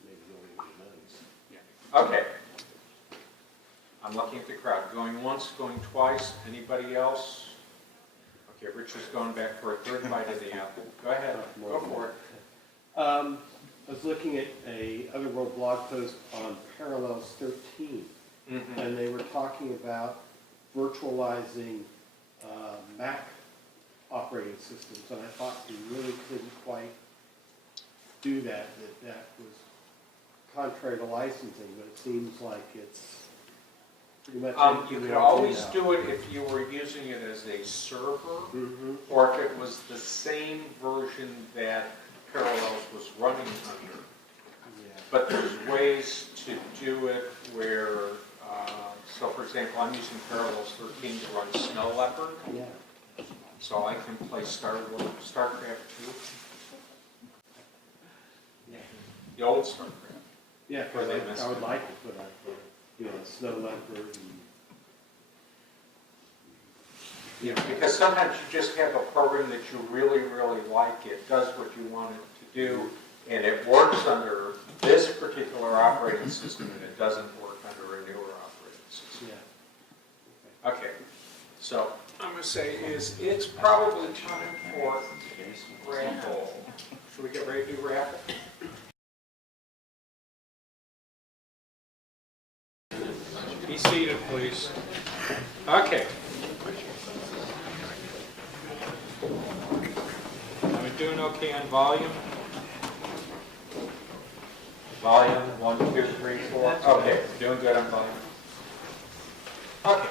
Maybe nobody knows. Okay. I'm looking at the crowd. Going once, going twice. Anybody else? Okay, Richard's going back for a third bite of the apple. Go ahead. Go for it. I was looking at a Other World blog post on Parallels 13, and they were talking about virtualizing Mac operating systems, and I thought we really couldn't quite do that was contrary to licensing, but it seems like it's pretty much. You could always do it if you were using it as a server, or if it was the same version that Parallels was running under. Yeah. But there's ways to do it where, so for example, I'm using Parallels 13 to run Snow Leopard, Yeah. so I can play StarCraft 2. Yeah. The old StarCraft. Yeah, because I would like to put out, Snow Leopard and. Yeah, because sometimes you just have a program that you really, really like. It does what you want it to do, and it works under this particular operating system, and it doesn't work under a newer operating system. Yeah. Okay, so I'm going to say it's probably time for raffle. Should we get ready to do raffle? Be seated, please. Okay. Are we doing okay on volume? Volume, 1, 2, 3, 4. Okay, doing good on volume. Okay.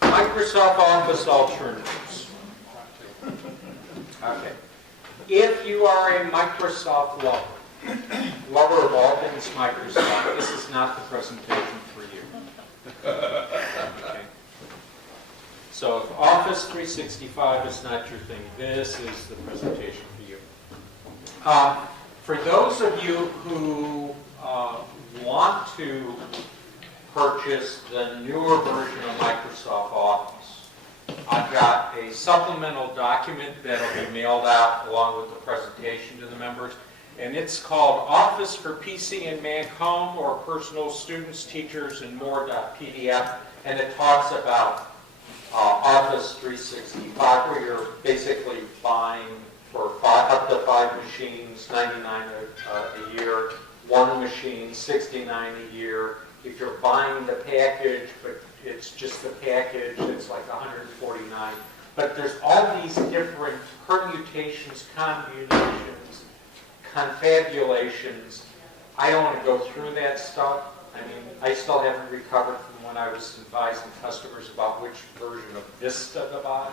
Microsoft Office alternatives. Okay. If you are a Microsoft lover of all things Microsoft, this is not the presentation for you. Okay. So if Office 365 is not your thing, this is the presentation for you. For those of you who want to purchase the newer version of Microsoft Office, I've got a supplemental document that will be mailed out along with the presentation to the members. And it's called Office for PC and Mac Home, or Personal Students, Teachers, and More.pdf. And it talks about Office 365, where you're basically buying for up to 5 machines, $99 a year, 1 machine, $69 a year. If you're buying the package, but it's just the package, it's like $149. But there's all these different permutations, combinations, confabulations. I don't want to go through that stuff. I mean, I still haven't recovered from when I was advising customers about which version of Vista to buy.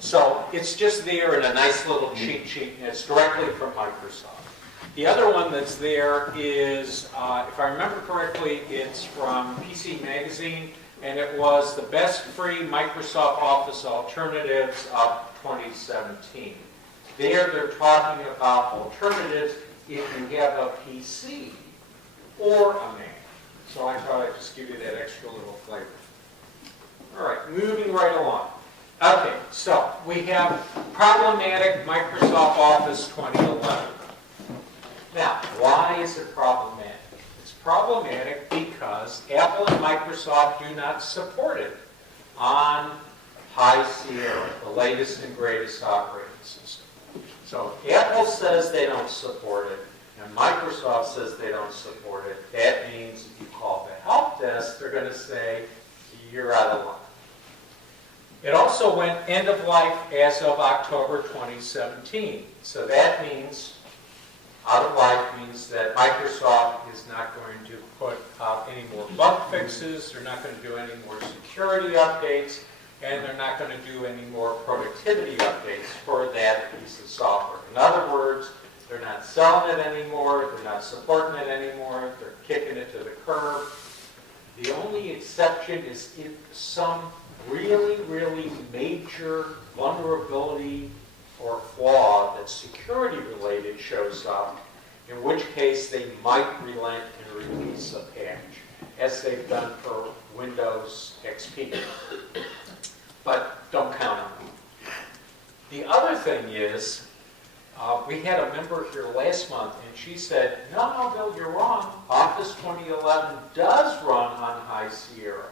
So it's just there in a nice little cheat sheet, and it's directly from Microsoft. The other one that's there is, if I remember correctly, it's from PC Magazine, and it was the best free Microsoft Office alternatives of 2017. There they're talking about alternatives if you have a PC or a Mac. So I thought I'd just give you that extra little flavor. All right, moving right along. Okay, so we have problematic Microsoft Office 2011. Now, why is it problematic? It's problematic because Apple and Microsoft do not support it on High Sierra, the latest and greatest operating system. So Apple says they don't support it, and Microsoft says they don't support it. That means if you call the help desk, they're going to say, you're out of luck. It also went end of life as of October 2017. So that means, out of life means that Microsoft is not going to put out any more bug fixes, they're not going to do any more security updates, and they're not going to do any more productivity updates for that piece of software. In other words, they're not selling it anymore, they're not supporting it anymore, they're kicking it to the curb. The only exception is if some really, really major vulnerability or flaw that's security related shows up, in which case they might relent and release a patch, as they've done for Windows XP. But don't count on it. The other thing is, we had a member here last month, and she said, no, Bill, you're wrong. Office 2011 does run on High Sierra.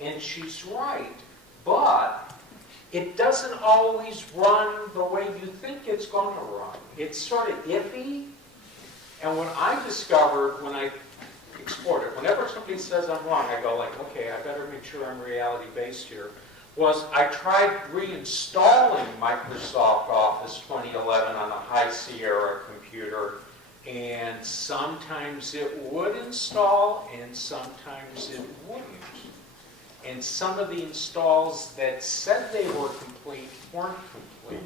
And she's right, but it doesn't always run the way you think it's going to run. It's sort of iffy. And what I discovered when I explored it, whenever somebody says I'm wrong, I go like, okay, I better make sure I'm reality-based here, was I tried reinstalling Microsoft Office 2011 on a High Sierra computer, and sometimes it would install, and sometimes it wouldn't. And some of the installs that said they were complete weren't complete.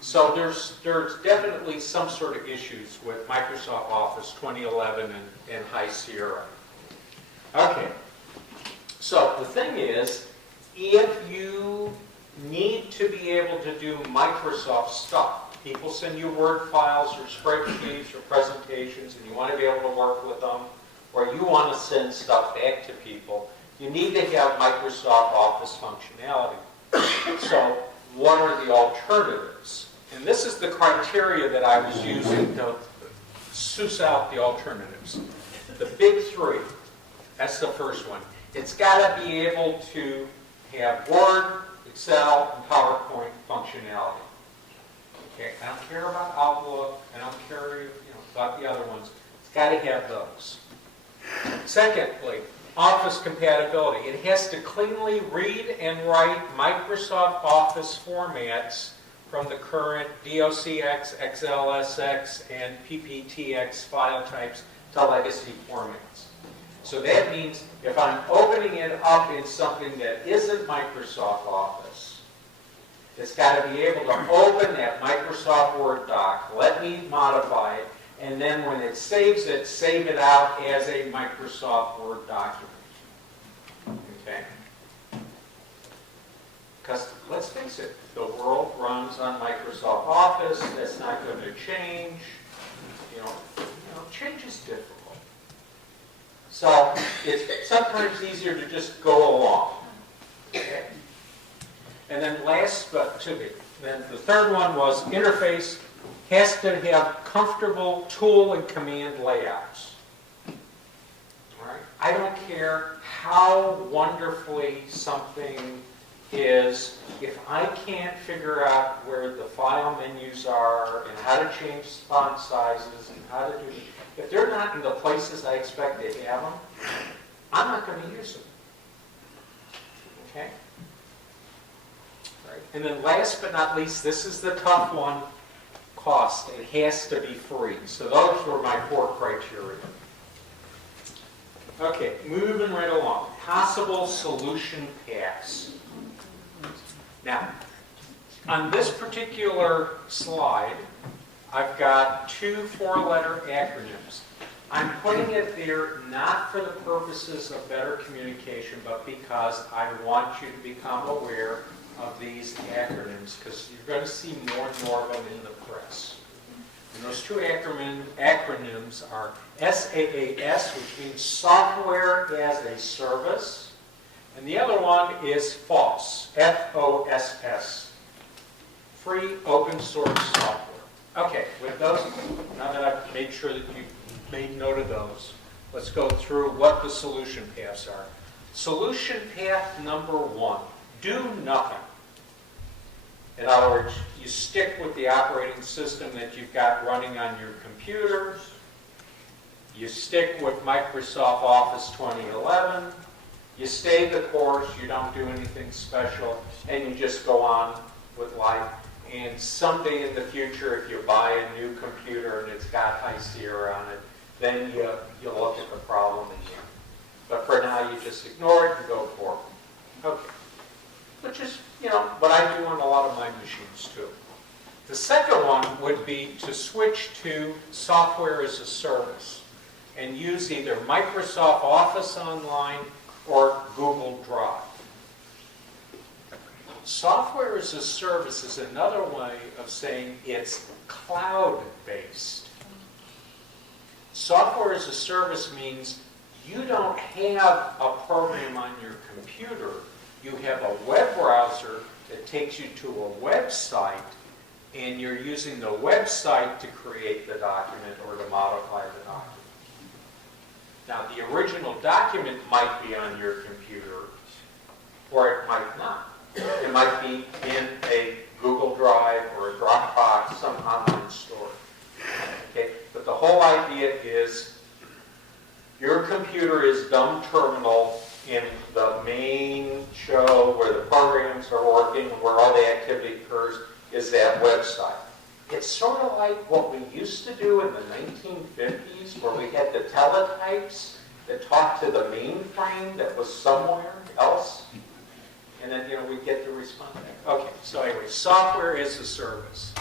So there's definitely some sort of issues with Microsoft Office 2011 and High Sierra. Okay, so the thing is, if you need to be able to do Microsoft stuff, people send you Word files or spreadsheets or presentations and you want to be able to work with them, or you want to send stuff back to people, you need to have Microsoft Office functionality. So what are the alternatives? And this is the criteria that I was using to suss out the alternatives. The big three, that's the first one. It's got to be able to have Word, Excel, and PowerPoint functionality. Okay, I don't care about Outlook, I don't care about the other ones. It's got to have those. Secondly, Office compatibility. It has to cleanly read and write Microsoft Office formats from the current DOCX, XLSX, and PPTX file types to legacy formats. So that means if I'm opening it up in something that isn't Microsoft Office, it's got to be able to open that Microsoft Word doc, let me modify it, and then when it, save it out as a Microsoft Word document. Okay? Because let's face it, the world runs on Microsoft Office. That's not going to change. Change is difficult. So it's sometimes easier to just go along. Okay? And then then the third one was interface has to have comfortable tool and command layouts. All right? I don't care how wonderfully something is, if I can't figure out where the file menus are and how to change font sizes and how to do, if they're not in the places I expect to have them, I'm not going to use them. Okay? Right. And then last but not least, this is the tough one, cost. It has to be free. So those were my 4 criteria. Okay, moving right along. Possible solution paths. Now, on this particular slide, I've got 2 4-letter acronyms. I'm putting it there not for the purposes of better communication, but because I want you to become aware of these acronyms, because you're going to see more and more of them in the press. And those 2 acronyms are SaaS, which means Software as a Service, and the other one is FOSS, F-O-S-S, Free Open Source Software. Okay, with those, now that I've made sure that you've made note of those, let's go through what the solution paths are. Solution path number 1, do nothing. In other words, you stick with the operating system that you've got running on your computers. You stick with Microsoft Office 2011. You stay the course, you don't do anything special, and you just go on with life. And someday in the future, if you buy a new computer and it's got High Sierra on it, then you look at the problem again. But for now, you just ignore it and go forward. Okay. Which is, what I do on a lot of my machines too. The second one would be to switch to software as a service and use either Microsoft Office Online or Google Drive. software as a service is another way of saying it's cloud-based. Software as a service means you don't have a program on your computer. You have a web browser that takes you to a website, and you're using the website to create the document or to modify the document. Now, the original document might be on your computer, or it might not. It might be in a Google Drive or a Dropbox, some online storage. Okay? But the whole idea is your computer is dumb terminal in the main show where the programs are working, where all the activity occurs, is that website. It's sort of like what we used to do in the 1950s, where we had the teletypes that talked to the mainframe that was somewhere else, and then we get the response back. Okay, so anyway, software as a service.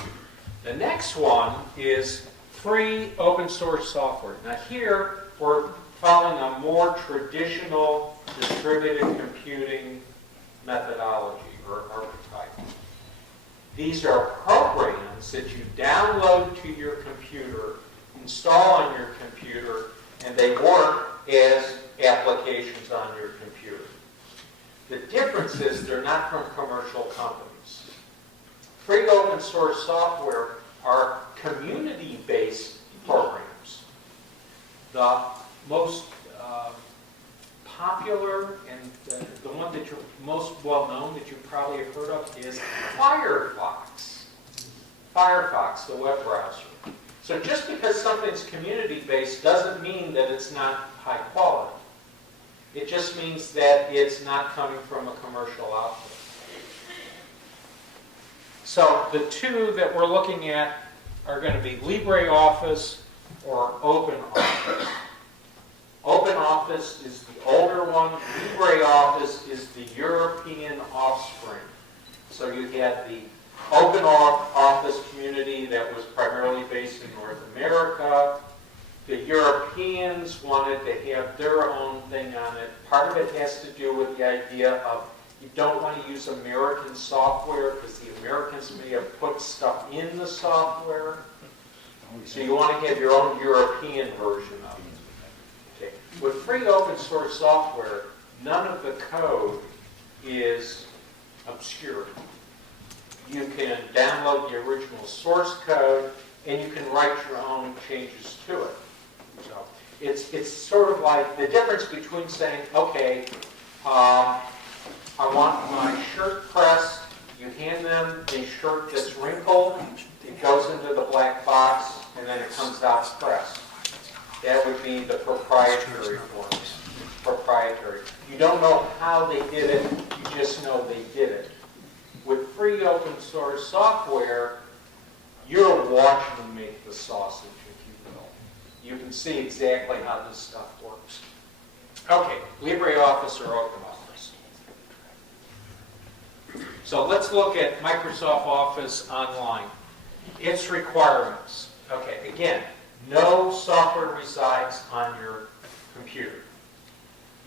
The next one is free open source software. Now here we're following a more traditional distributed computing methodology or archetype. These are programs that you download to your computer, install on your computer, and they work as applications on your computer. The difference is they're not from commercial companies. Free open source software are community-based programs. The most popular and the one that you're most well known that you probably have heard of is Firefox. Firefox, the web browser. So just because something's community-based doesn't mean that it's not high quality. It just means that it's not coming from a commercial output. So the two that we're looking at are going to be LibreOffice or OpenOffice. OpenOffice is the older one. LibreOffice is the European offspring. So you had the OpenOffice community that was primarily based in North America. The Europeans wanted to have their own thing on it. Part of it has to do with the idea of you don't want to use American software because the Americans may have put stuff in the software. So you want to have your own European version of it. Okay. With free open source software, none of the code is obscure. You can download the original source code and you can write your own changes to it. So it's sort of like the difference between saying, okay, I want my shirt pressed. You hand them a shirt that's wrinkled. It goes into the black box, and then it comes out pressed. That would be the proprietary form. Proprietary. You don't know how they did it. You just know they did it. With free open source software, you're watching them make the sausage, if you will. You can see exactly how this stuff works. Okay, LibreOffice or OpenOffice. So let's look at Microsoft Office Online. Its requirements. Okay, again, no software resides on your computer.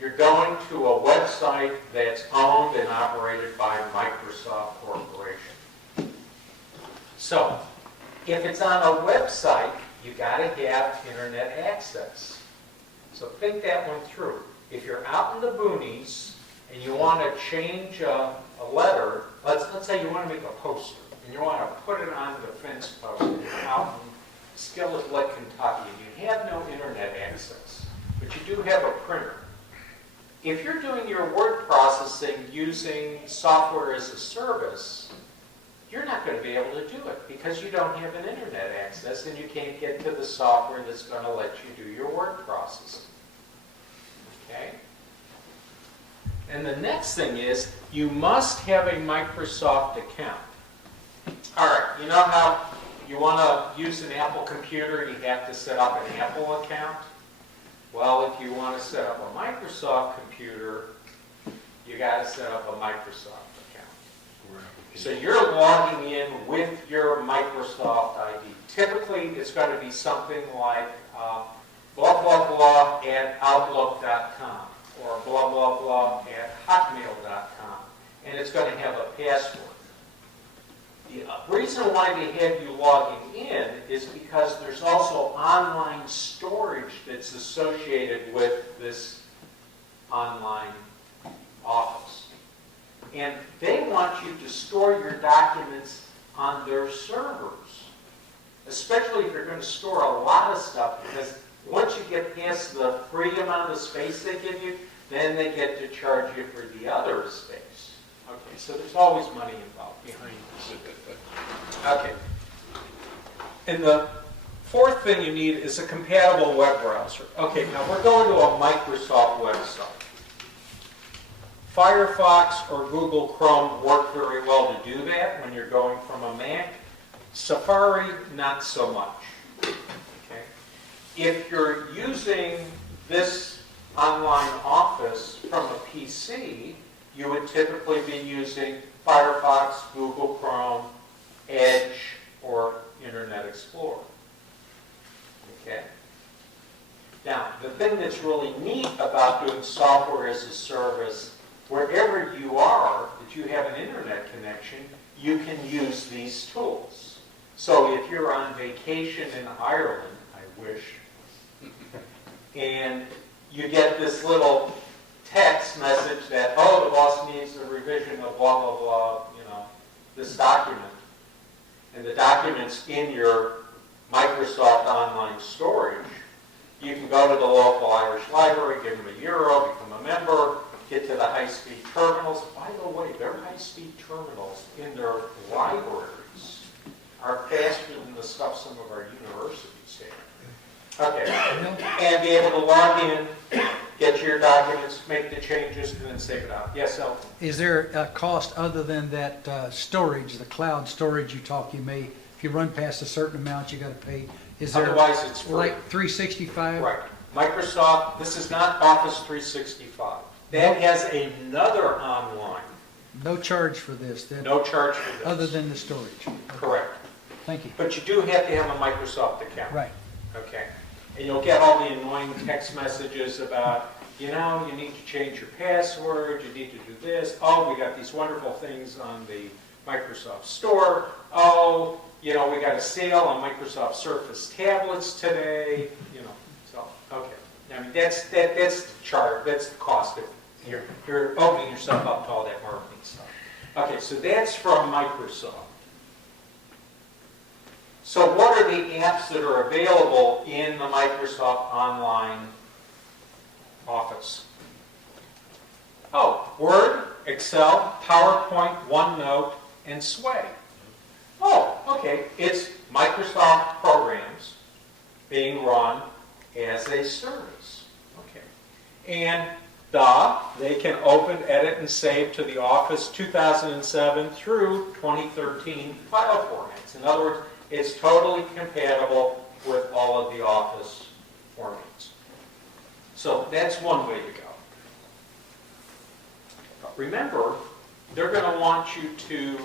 You're going to a website that's owned and operated by Microsoft Corporation. So, if it's on a website, you got to have internet access. So think that one through. If you're out in the boonies and you want to change a letter, let's say you want to make a poster and you want to put it on the fence post and you're out in Skillet, Kentucky, and you have no internet access, but you do have a printer. If you're doing your word processing using software as a service, you're not going to be able to do it because you don't have an internet access and you can't get to the software that's going to let you do your word processing. Okay? And the next thing is you must have a Microsoft account. All right, you know how you want to use an Apple computer, you have to set up an Apple account? Well, if you want to set up a Microsoft computer, you got to set up a Microsoft account. So you're logging in with your Microsoft ID. Typically, it's going to be something like blah, blah, blah at Outlook.com or blah, blah, blah at Hotmail.com. and it's going to have a password. The reason why they have you logging in is because there's also online storage that's associated with this online office. And they want you to store your documents on their servers, especially if you're going to store a lot of stuff, because once you get past the free amount of space they give you, then they get to charge you for the other space. Okay, so there's always money involved behind this. Okay. And the fourth thing you need is a compatible web browser. Okay, now we're going to a Microsoft website. Firefox or Google Chrome work very well to do that when you're going from a Mac. Safari, not so much. Okay. If you're using this online office from a PC, you would typically be using Firefox, Google Chrome, Edge, or Internet Explorer. Okay. Now, the thing that's really neat about doing software as a service, wherever you are, that you have an internet connection, you can use these tools. So if you're on vacation in Ireland, I wish, and you get this little text message that, oh, the boss needs a revision of blah, blah, blah, this document. And the document's in your Microsoft online storage. You can go to the local Irish library, give them €1, become a member, get to the high-speed terminals. By the way, their high-speed terminals in their libraries are faster than the stuff some of our universities have. Okay, and be able to log in, get your documents, make the changes, and then save it out. Yes, Elton? Is there a cost other than that storage, the cloud storage you may, if you run past a certain amount, you got to pay? Is there Otherwise, it's free. like 365? Right. Microsoft, this is not Office 365. That has another online. No charge for this, then, No charge for this. other than the storage? Correct. Thank you. But you do have to have a Microsoft account. Right. Okay. And you'll get all the annoying text messages about, you need to change your password, you need to do this. Oh, we got these wonderful things on the Microsoft Store. Oh, we got a sale on Microsoft Surface tablets today. So, okay. I mean, that's the chart, that's the cost of it. You're opening yourself up to all that marketing stuff. Okay, so that's from Microsoft. So what are the apps that are available in the Microsoft Online Office? Oh, Word, Excel, PowerPoint, OneNote, and Sway. Oh, okay. It's Microsoft programs being run as a service. Okay. And they can open, edit, and save to the Office 2007 through 2013 file formats. In other words, it's totally compatible with all of the Office formats. So that's one way to go. But remember, they're going to want you to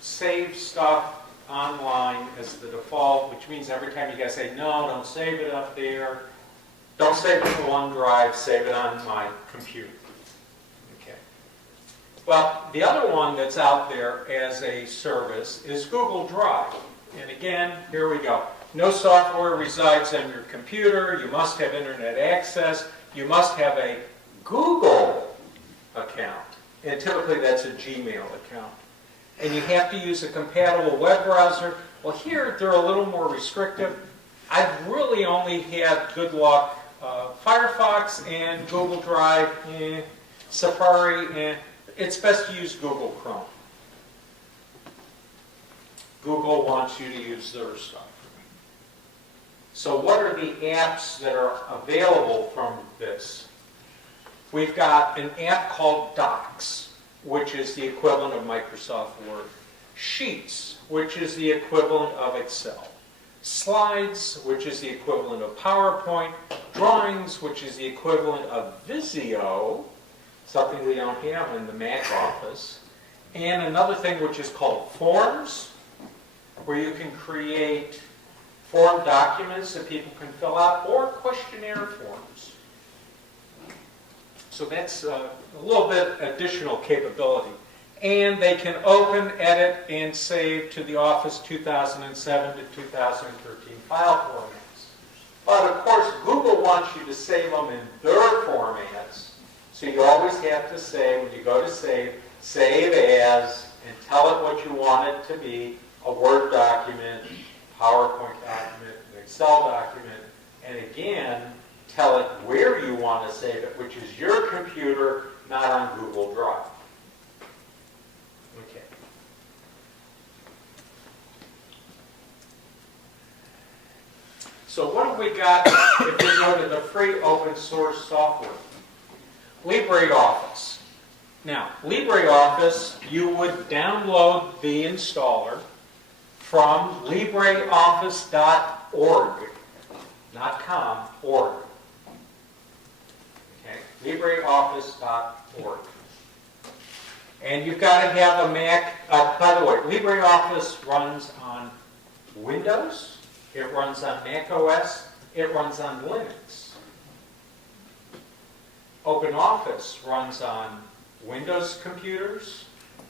save stuff online as the default, which means every time you guys say, no, don't save it up there. Don't save it to OneDrive, save it on my computer. Okay. Well, the other one that's out there as a service is Google Drive. And again, here we go. No software resides on your computer. You must have internet access. You must have a Google account. And typically that's a Gmail account. And you have to use a compatible web browser. Well, here they're a little more restrictive. I've really only had good luck. Firefox and Google Drive, Safari, it's best to use Google Chrome. Google wants you to use their stuff. So what are the apps that are available from this? We've got an app called Docs, which is the equivalent of Microsoft Word. Sheets, which is the equivalent of Excel. Slides, which is the equivalent of PowerPoint. Drawings, which is the equivalent of Visio, something we don't have in the Mac office. And another thing which is called Forms, where you can create form documents that people can fill out, or questionnaire forms. So that's a little bit additional capability. And they can open, edit, and save to the Office 2007 to 2013 file formats. But of course, Google wants you to save them in their formats. So you always have to say, when you go to save as, and tell it what you want it to be, a Word document, PowerPoint document, an Excel document, and again, tell it where you want to save it, which is your computer, not on Google Drive. Okay. So what have we got if we go to the free open source software? LibreOffice. Now, LibreOffice, you would download the installer from LibreOffice.org, not .com, org. Okay, LibreOffice.org. And you've got to have a Mac. By the way, LibreOffice runs on Windows, it runs on Mac OS, it runs on Linux. OpenOffice runs on Windows computers,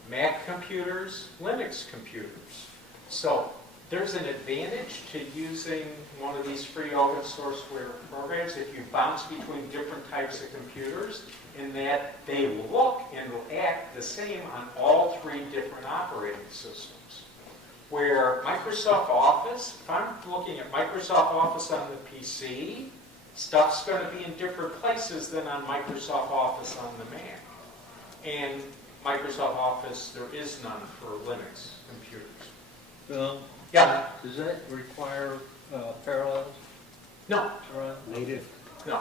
Mac computers, Linux computers. So there's an advantage to using one of these free open sourceware programs if you bounce between different types of computers, in that they look and act the same on all three different operating systems. Where Microsoft Office, if I'm looking at Microsoft Office on the PC, stuff's going to be in different places than on Microsoft Office on the Mac. And Microsoft Office, there is none for Linux computers. Bill? Yeah. Does that require parallels? No. Native. No.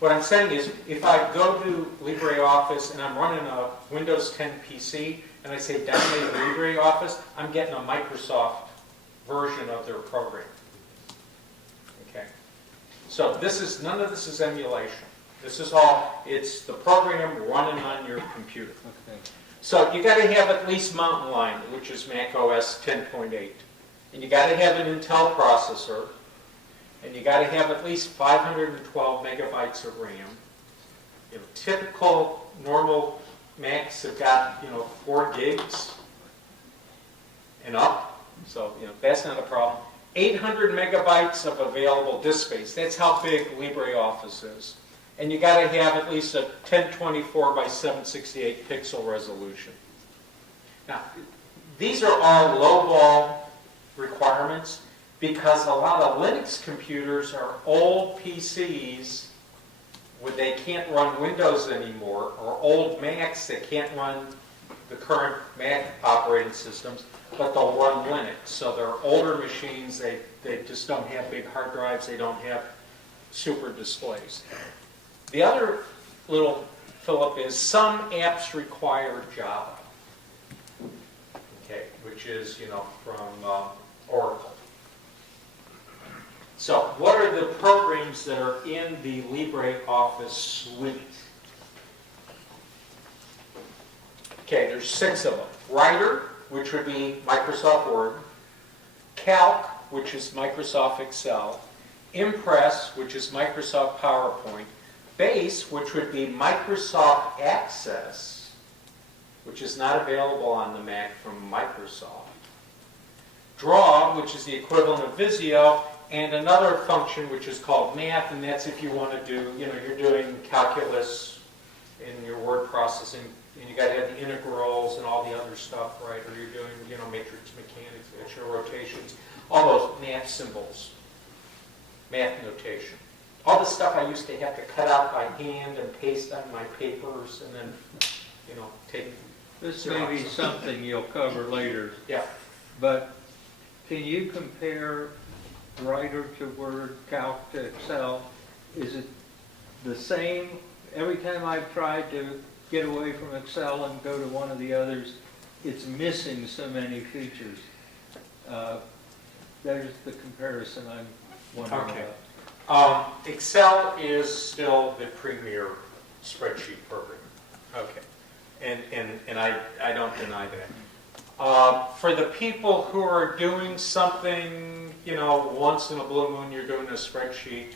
What I'm saying is, if I go to LibreOffice and I'm running a Windows 10 PC, and I say download LibreOffice, I'm getting a Microsoft version of their program. Okay. So this is, none of this is emulation. This is all, it's the program running on your computer. Okay. So you got to have at least Mountain Lion, which is Mac OS 10.8. And you got to have an Intel processor. And you got to have at least 512 megabytes of RAM. You know, typical normal Macs have got, 4 gigs and up. So, that's not a problem. 800 megabytes of available disk space. That's how big LibreOffice is. And you got to have at least a 1024 by 768 pixel resolution. Now, these are all low-ball requirements because a lot of Linux computers are old PCs where they can't run Windows anymore, or old Macs that can't run the current Mac operating systems, but they'll run Linux. So they're older machines, they just don't have big hard drives, they don't have super displays. The other little fillip is some apps require Java, okay, which is, from Oracle. So what are the programs that are in the LibreOffice suite? Okay, there's 6 of them. Writer, which would be Microsoft Word. Calc, which is Microsoft Excel. Impress, which is Microsoft PowerPoint. Base, which would be Microsoft Access, which is not available on the Mac from Microsoft. Draw, which is the equivalent of Visio, and another function which is called Math, and that's if you want to do, you're doing calculus in your word processing, and you got to have the integrals and all the other stuff, right? Or you're doing, matrix mechanics, extra rotations, all those math symbols, math notation. All the stuff I used to have to cut out by hand and paste on my papers and then, take. This may be something you'll cover later. Yeah. But can you compare Writer to Word, Calc to Excel? Is it the same? Every time I've tried to get away from Excel and go to one of the others, it's missing so many features. There's the comparison I'm wondering about. Excel is still the premier spreadsheet program. Okay. And I don't deny that. For the people who are doing something, once in a blue moon you're doing a spreadsheet,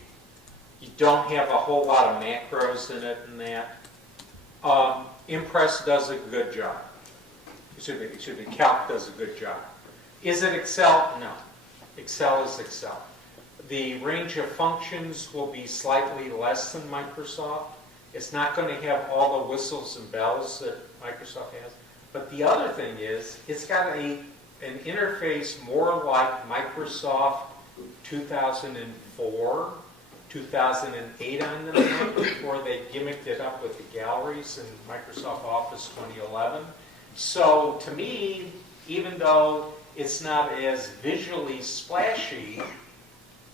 you don't have a whole lot of macros in it and that. Impress does a good job. excuse me, Calc does a good job. Is it Excel? No. Excel is Excel. The range of functions will be slightly less than Microsoft. It's not going to have all the whistles and bells that Microsoft has. But the other thing is, it's got an interface more like Microsoft 2004, 2008 on the Mac before they gimmicked it up with the galleries in Microsoft Office 2011. So to me, even though it's not as visually splashy,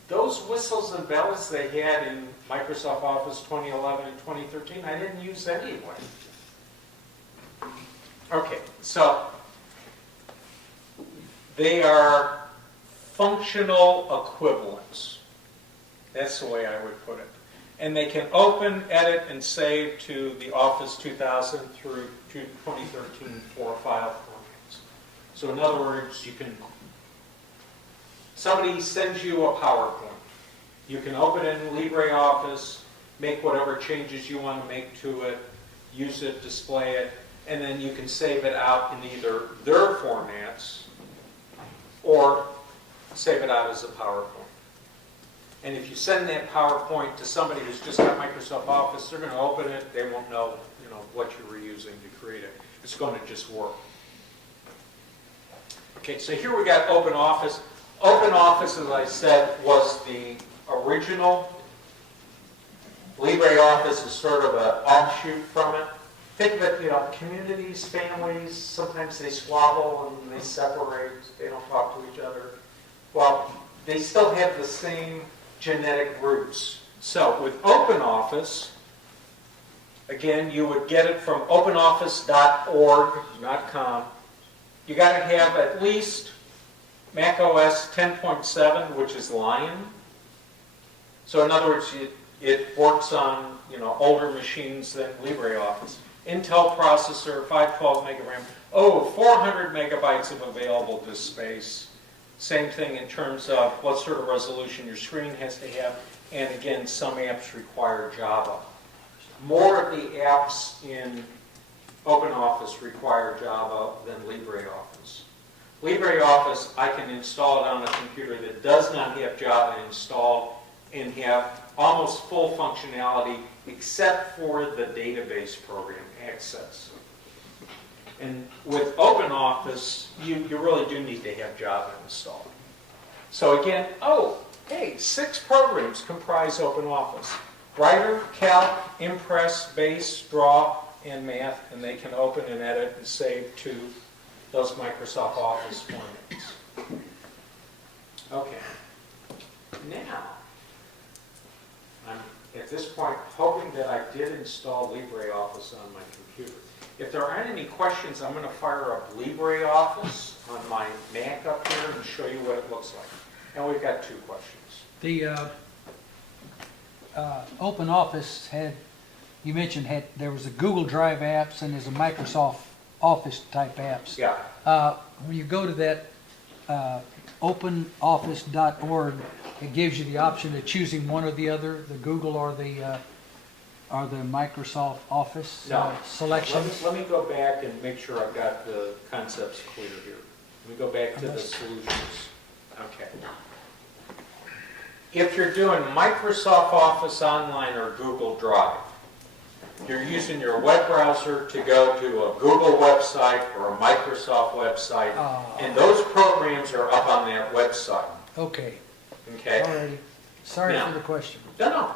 those whistles and bells they had in Microsoft Office 2011 and 2013, I didn't use anyway. Okay, so they are functional equivalents. That's the way I would put it. And they can open, edit, and save to the Office 2000 through 2013 for file formats. So in other words, somebody sends you a PowerPoint. You can open it in LibreOffice, make whatever changes you want to make to it, use it, display it, and then you can save it out in either their formats or save it out as a PowerPoint. And if you send that PowerPoint to somebody who's just got Microsoft Office, they're going to open it. They won't know, what you were using to create it. It's going to just work. Okay, so here we got OpenOffice. OpenOffice, as I said, was the original. LibreOffice is sort of an offshoot from it. Think of it, communities, families, sometimes they squabble and they separate. They don't talk to each other. Well, they still have the same genetic roots. So with OpenOffice, again, you would get it from openoffice.org, not .com. You got to have at least Mac OS 10.7, which is Lion. So in other words, it works on older machines than LibreOffice. Intel processor, 512 meg of RAM. 400 megabytes of available disk space. Same thing in terms of what sort of resolution your screen has to have. And again, some apps require Java. More of the apps in OpenOffice require Java than LibreOffice. LibreOffice, I can install it on a computer that does not have Java installed and have almost full functionality except for the database program, Access. And with OpenOffice, you really do need to have Java installed. So again, 6 programs comprise OpenOffice. Writer, Calc, Impress, Base, Draw, and Math, and they can open and edit and save to those Microsoft Office formats. Okay. Now, I'm at this point hoping that I did install LibreOffice on my computer. If there aren't any questions, I'm going to fire up LibreOffice on my Mac up here and show you what it looks like. And we've got 2 questions. The OpenOffice you mentioned there was a Google Drive apps and there's a Microsoft Office type apps. Yeah. When you go to that openoffice.org, it gives you the option of choosing one or the other, the Google or the Microsoft Office selections. Let me go back and make sure I've got the concepts clear here. Let me go back to the solutions. Okay. If you're doing Microsoft Office Online or Google Drive, you're using your web browser to go to a Google website or a Microsoft website, and those programs are up on that website. Okay. Okay. Alrighty. Sorry Now, for the question. No.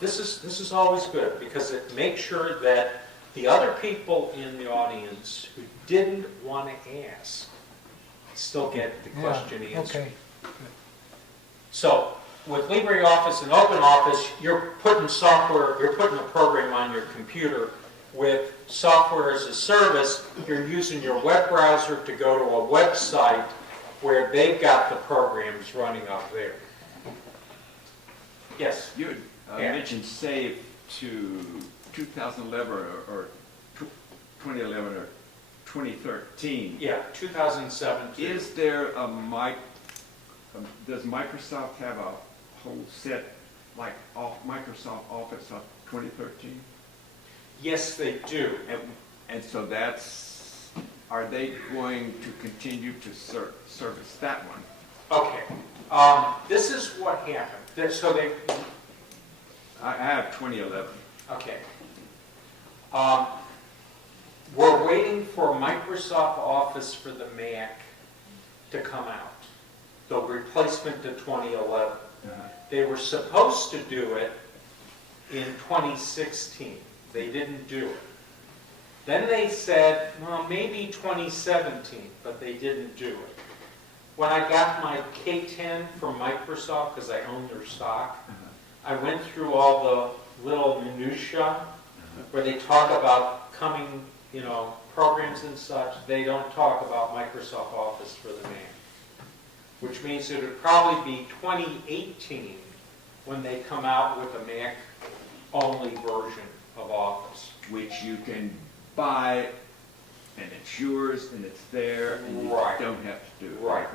This is always good because it makes sure that the other people in the audience who didn't want to ask still get the question answered. Okay. So with LibreOffice and OpenOffice, you're putting a program on your computer. With software as a service, you're using your web browser to go to a website where they've got the programs running up there. Yes? You mentioned save to 2011 or 2011 or 2013. Yeah, 2017. Is there does Microsoft have a whole set like Microsoft Office of 2013? Yes, they do. And so that's are they going to continue to service that one? Okay, this is what happened. So they, I have 2011. okay. We're waiting for Microsoft Office for the Mac to come out, the replacement to 2011. They were supposed to do it in 2016. They didn't do it. Then they said, well, maybe 2017, but they didn't do it. When I got my K10 from Microsoft, because I own their stock, I went through all the little minutia where they talk about coming, you know, programs and such. They don't talk about Microsoft Office for the Mac, which means it would probably be 2018 when they come out with a Mac-only version of Office. Which you can buy, and it's yours, and it's there, and you Right. don't have to do it. Right.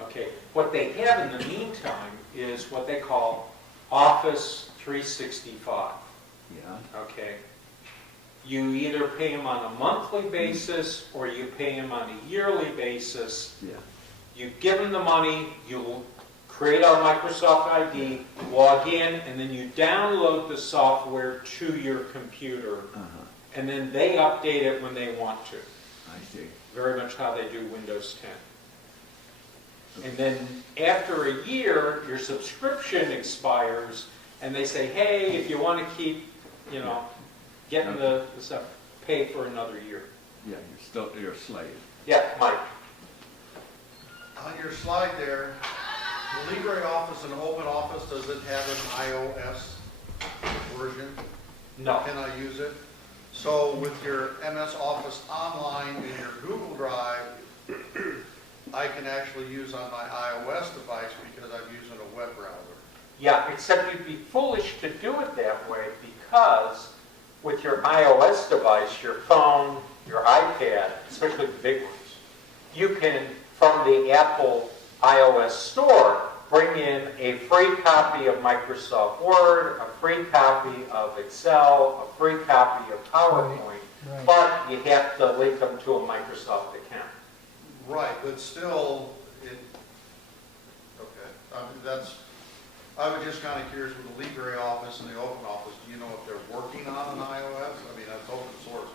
Okay. Okay. What they have in the meantime is what they call Office 365. Yeah. Okay. You either pay them on a monthly basis or you pay them on a yearly basis. Yeah. You give them the money, you create a Microsoft ID, log in, and then you download the software to your computer, and then they update it when they want to. I see. Very much how they do Windows 10. And then after a year, your subscription expires, and they say, hey, if you want to keep, you know, getting the stuff, pay for another year. Yeah, you're a slave. Yeah, Mike. On your slide there, the LibreOffice and OpenOffice, does it have an iOS version? No. Can I use it? So with your MS Office Online in your Google Drive, I can actually use on my iOS device because I'm using a web browser. Yeah, except you'd be foolish to do it that way because with your iOS device, your phone, your iPad, especially the big ones, you can, from the Apple iOS store, bring in a free copy of Microsoft Word, a free copy of Excel, a free copy of PowerPoint, Right. but you have to link them to a Microsoft account. Right, but still, okay, I was just kind of curious with the LibreOffice and the OpenOffice, do you know if they're working on an iOS? I mean, that's open source.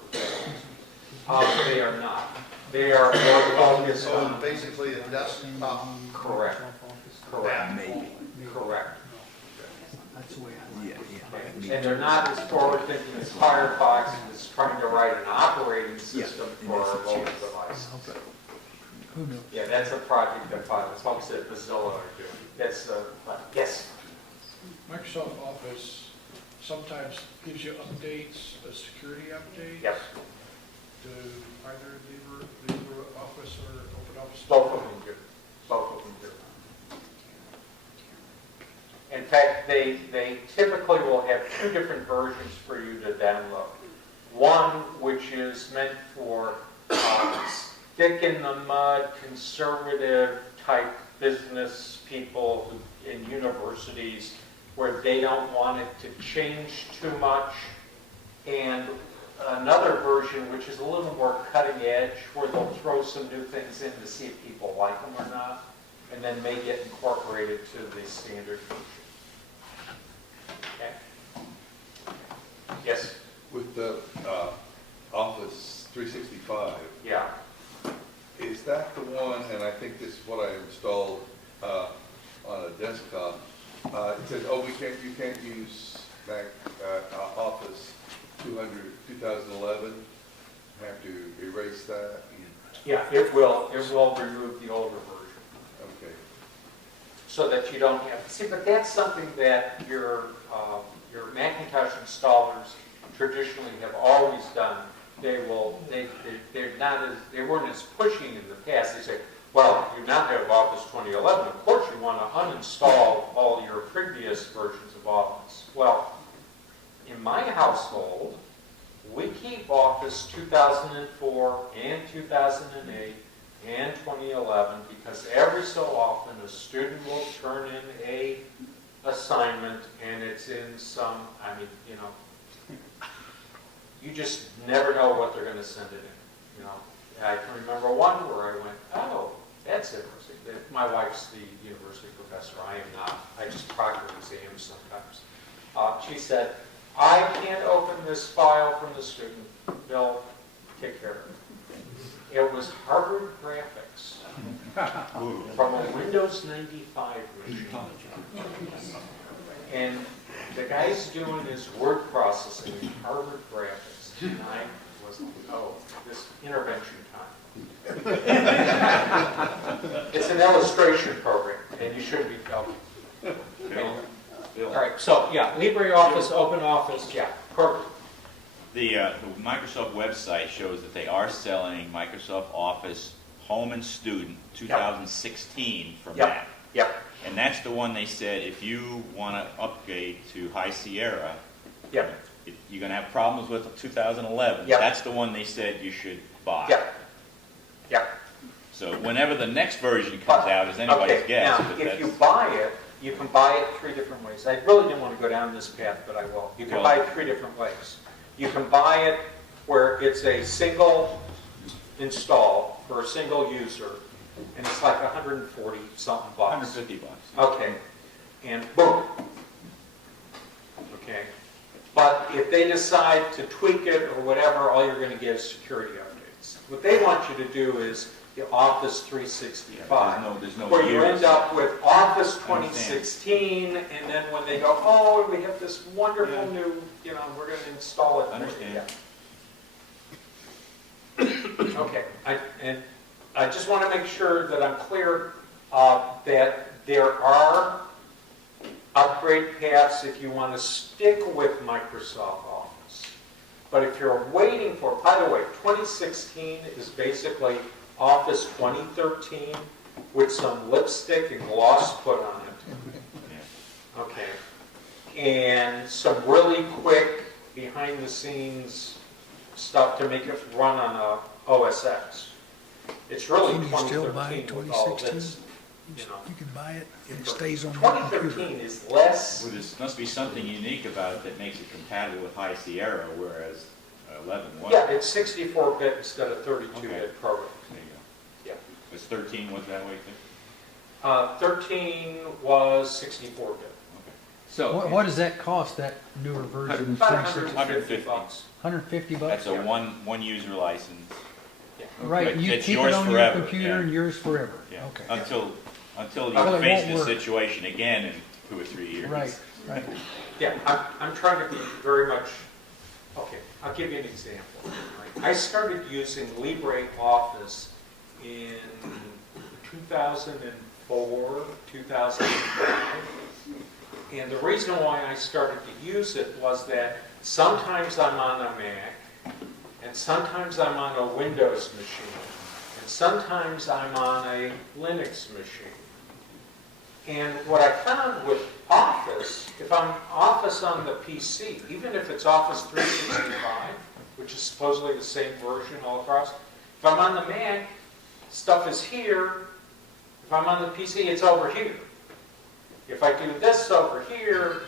They are not. They are more focused So on... basically a desktop. Correct. Correct. Maybe. Correct. That's the way I like it. And they're not as forward-thinking as Firefox is trying to write an operating system for a mobile device. Who knows? Yeah, that's a project that folks at Mozilla are doing. That's, yes? Microsoft Office sometimes gives you updates, a security update. Yes. To either LibreOffice or OpenOffice. Both of them do. Both of them do. In fact, they typically will have two different versions for you to download. One, which is meant for stick in the mud, conservative type business people in universities where they don't want it to change too much. And another version, which is a little more cutting edge, where they'll throw some new things in to see if people like them or not, and then may get incorporated to the standard version. Okay? Yes? With the Office 365, Yeah. is that the one, and I think this is what I installed on a desktop, it says, oh, you can't use Mac Office 2011, have to erase that? Yeah, it will remove the older version. Okay. So that you don't have to see, but that's something that your Macintosh installers traditionally have always done. They weren't as pushing in the past. They say, well, you now have Office 2011. Of course, you want to uninstall all your previous versions of Office. Well, in my household, we keep Office 2004 and 2008 and 2011 because every so often a student will turn in a assignment and it's in some, you just never know what they're going to send it in. I can remember one where I went, oh, that's interesting. My wife's the university professor, I am not. I just proctor exams sometimes. She said, I can't open this file from the student. Bill, take care of it. It was Harvard Graphics from a Windows 95 machine. And the guy's doing his word processing in Harvard Graphics. And I was like, oh, this intervention time. It's an illustration program, and you shouldn't be helping. All right, so yeah, LibreOffice, OpenOffice, yeah, perfect. The Microsoft website shows that they are selling Microsoft Office Home and Student 2016 for Mac. Yep. And that's the one they said if you want to upgrade to High Sierra, Yep. you're going to have problems with 2011. Yep. That's the one they said you should buy. Yep. Yep. So whenever the next version comes out is anybody's guess. Now, but if that's- you buy it, you can buy it 3 different ways. I really didn't want to go down this path, but I will. You can Well- buy it 3 different ways. You can buy it where it's a single install for a single user, and it's like 140 something bucks. $150. Okay, and boom. Okay, but if they decide to tweak it or whatever, all you're going to get is security updates. What they want you to do is the Office 365, there's no where you years. end up with Office 2016, and then when they go, oh, we have this wonderful new, we're going to install it. Understand. Yeah. Okay, I just want to make sure that I'm clear that there are upgrade paths if you want to stick with Microsoft Office. But if you're waiting for, by the way, 2016 is basically Office 2013 with some lipstick and gloss put on it. Okay. And some really quick behind-the-scenes stuff to make it run on a OS X. It's really Can you still buy 2013 with all of 2016? this. You can buy it, and it stays on your computer. 2013 is less. Well, there must be something unique about it that makes it compatible with High Sierra, whereas 11 wasn't. Yeah, it's 64-bit instead of 32-bit Okay. program. There you go. Yeah. Was 13 was that way too? 13 was 64-bit. So. What does that cost, that newer version? About 360? 150 bucks. $150? That's a one user license. Right, you It's keep it yours on your forever, computer yeah. and yours forever? Yeah. Okay. Until Until you it face won't this work. situation again in 2 or 3 years. Right, right. Yeah, I'm trying to be very much, okay, I'll give you an example. I started using LibreOffice in 2004, 2005. And the reason why I started to use it was that sometimes I'm on a Mac, and sometimes I'm on a Windows machine, and sometimes I'm on a Linux machine. And what I found with Office, if I'm Office on the PC, even if it's Office 365, which is supposedly the same version all across, if I'm on the Mac, stuff is here. If I'm on the PC, it's over here. If I do this over here,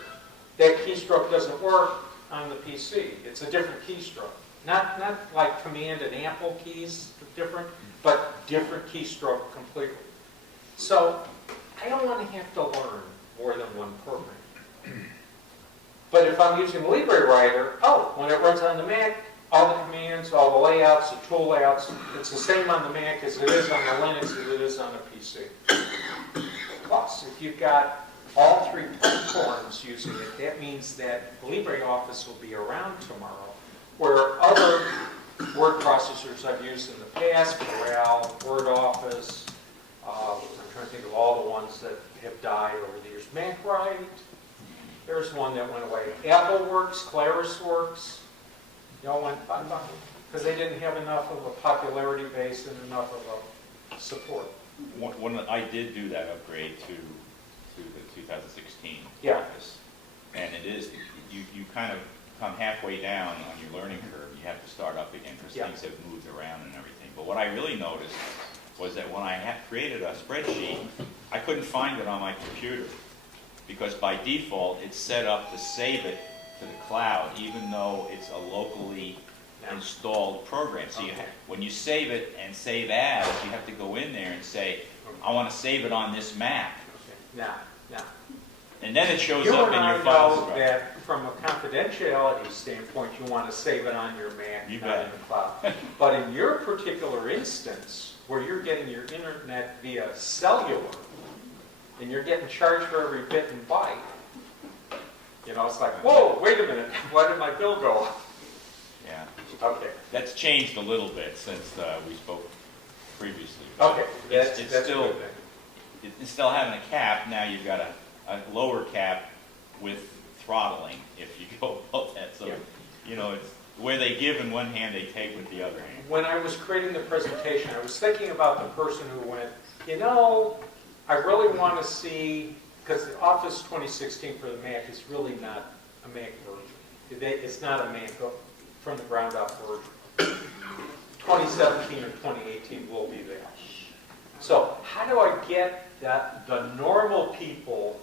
that keystroke doesn't work on the PC. It's a different keystroke. Not like Command and Apple keys different, but different keystroke completely. So I don't want to have to learn more than one program. But if I'm using LibreWriter, when it runs on the Mac, all the commands, all the layouts, the tool layouts, it's the same on the Mac as it is on the Linux as it is on the PC. Plus, if you've got all 3 platforms using it, that means that LibreOffice will be around tomorrow, where other word processors I've used in the past, Corel, WordOffice, I'm trying to think of all the ones that have died over the years. MacWrite, there's one that went away. AppleWorks, ClarisWorks, they all went bye-bye because they didn't have enough of a popularity base and enough of a support. When I did do that upgrade to the 2016 Yeah. Office, and it is, you kind of come halfway down on your learning curve. You have to start up again because things have moved around and everything. But what I really noticed was that when I created a spreadsheet, I couldn't find it on my computer because by default it's set up to save it to the cloud, even though it's a locally installed program. So when you save it and save as, you have to go in there and say, I want to save it on this Mac. Now, And then it shows you up and in I your files. know that from a confidentiality standpoint, you want to save it on your Mac, You not bet. in the cloud. But in your particular instance, where you're getting your internet via cellular, and you're getting charged for every bit and byte, you know, it's like, whoa, wait a minute, why did my bill go up? Yeah. Okay. That's changed a little bit since we spoke previously. Okay, It's that's still, a good thing. it's still having a cap. Now you've got a lower cap with throttling if you go above that. So, Yeah. you know, it's where they give in one hand, they take with the other hand. When I was creating the presentation, I was thinking about the person who went, you know, I really want to see, because the Office 2016 for the Mac is really not a Mac version. It's not a Mac from the ground up version. 2017 or 2018 will be there. So how do I get the normal people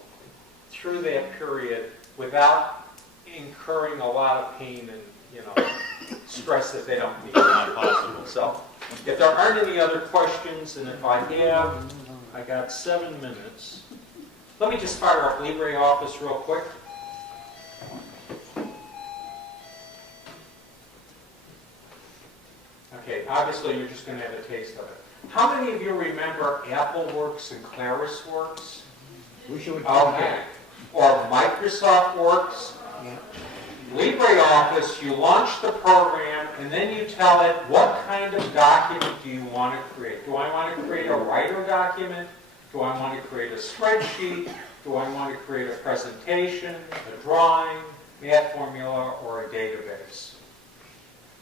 through that period without incurring a lot of pain and, you know, stress that they don't need? Not possible. So if there aren't any other questions, and if I have, I got 7 minutes. Let me just fire up LibreOffice real quick. Okay, obviously you're just going to have a taste of it. How many of you remember AppleWorks and ClarisWorks? We should. Okay. Or Microsoft Works? LibreOffice, you launch the program, and then you tell it what kind of document do you want to create. Do I want to create a writer document? Do I want to create a spreadsheet? Do I want to create a presentation, a drawing, math formula, or a database?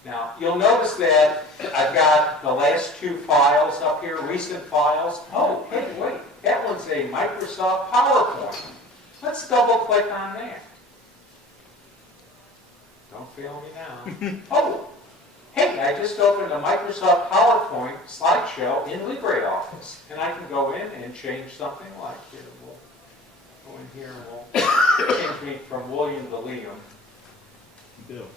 Now, you'll notice that I've got the last 2 files up here, recent files. Oh, hey, wait, that one's a Microsoft PowerPoint. Let's double click on that. Don't fail me now. Oh, hey, I just opened a Microsoft PowerPoint slideshow in LibreOffice. And I can go in and change something like here. We'll go in here and we'll change me from William to Liam. Bill.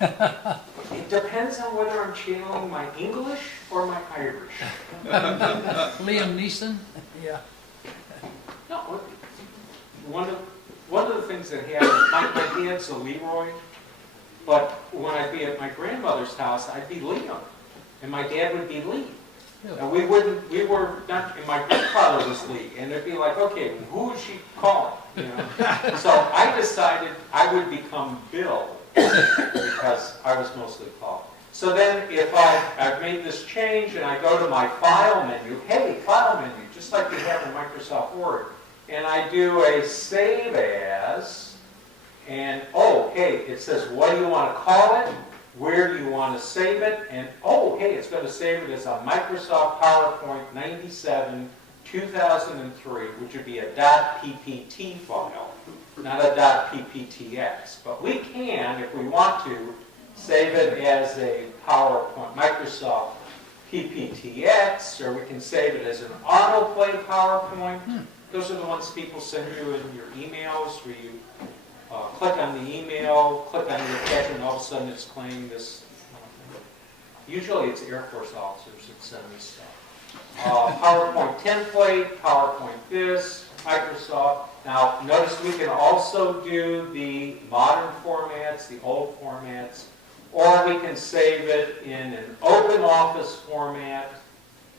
It depends on whether I'm channeling my English or my Irish. Liam Neeson? Yeah. No, one of the things that happened, my dad's a Leroy, but when I'd be at my grandmother's house, I'd be Liam, and my dad would be Lee. And we were not, and my grandfather was Lee, and it'd be like, okay, who is she calling? You know? So I decided I would become Bill, because I was mostly called. So then if I've made this change and I go to my file menu, hey, file menu, just like we have in Microsoft Word, and I do a save as, and oh, hey, it says what do you want to call it, where do you want to save it, and oh, hey, it's going to save it as a Microsoft PowerPoint 97 2003, which would be a .ppt file, not a .pptx. But we can, if we want to, save it as a PowerPoint, Microsoft PPTX, or we can save it as an autoplay PowerPoint. Those are the ones people send you in your emails, where you click on the email, click on the attachment, and all of a sudden it's playing this. Usually it's Air Force officers that send this stuff. PowerPoint template, PowerPoint this, Microsoft. Now, notice we can also do the modern formats, the old formats, or we can save it in an open office format.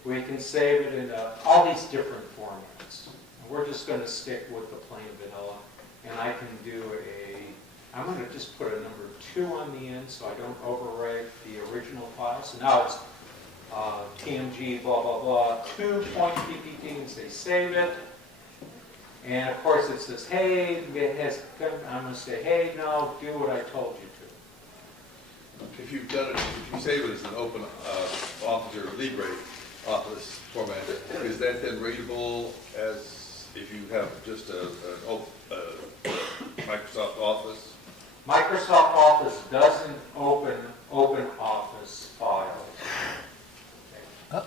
We can save it in all these different formats. We're just going to stick with the plain vanilla. And I can do I'm going to just put a number 2 on the end so I don't overwrite the original file. So now it's TMG blah, blah, blah, 2.ppt, and say save it. And of course it says, hey, I'm going to say, hey, no, do what I told you to. If you've done it, if you save it as an open Office or Libre Office format, is that then readable as if you have just a Microsoft Office? Microsoft Office doesn't open Office files.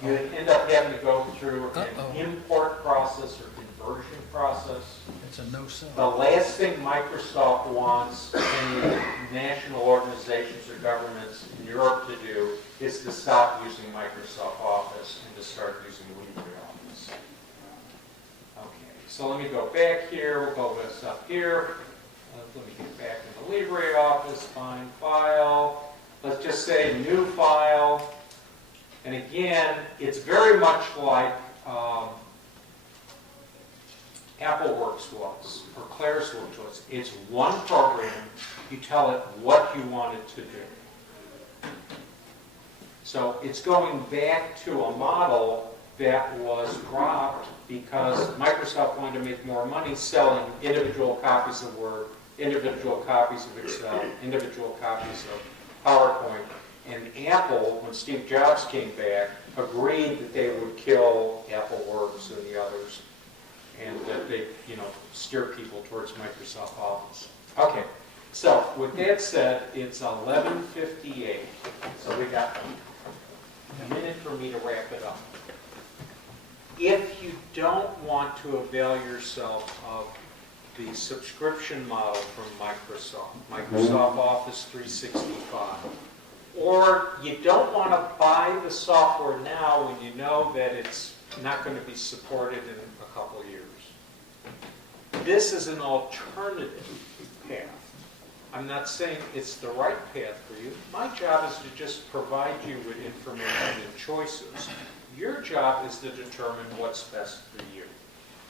you end up having to go through an import process or conversion process. It's a no-sell. The last thing Microsoft wants any national organizations or governments in Europe to do is to stop using Microsoft Office and to start using LibreOffice. Okay, so let me go back here. We'll go this up here. Let me get back into LibreOffice, find file. Let's just say new file. And again, it's very much like AppleWorks was, or ClarisWorks was. It's one program. You tell it what you want it to do. So it's going back to a model that was dropped because Microsoft wanted to make more money selling individual copies of Word, individual copies of Excel, individual copies of PowerPoint. And Apple, when Steve Jobs came back, agreed that they would kill AppleWorks and the others, and that they, steer people towards Microsoft Office. Okay, so with that said, it's 11:58, so we got a minute for me to wrap it up. If you don't want to avail yourself of the subscription model from Microsoft Office 365, or you don't want to buy the software now when you know that it's not going to be supported in a couple of years, this is an alternative path. I'm not saying it's the right path for you. My job is to just provide you with information and choices. Your job is to determine what's best for you.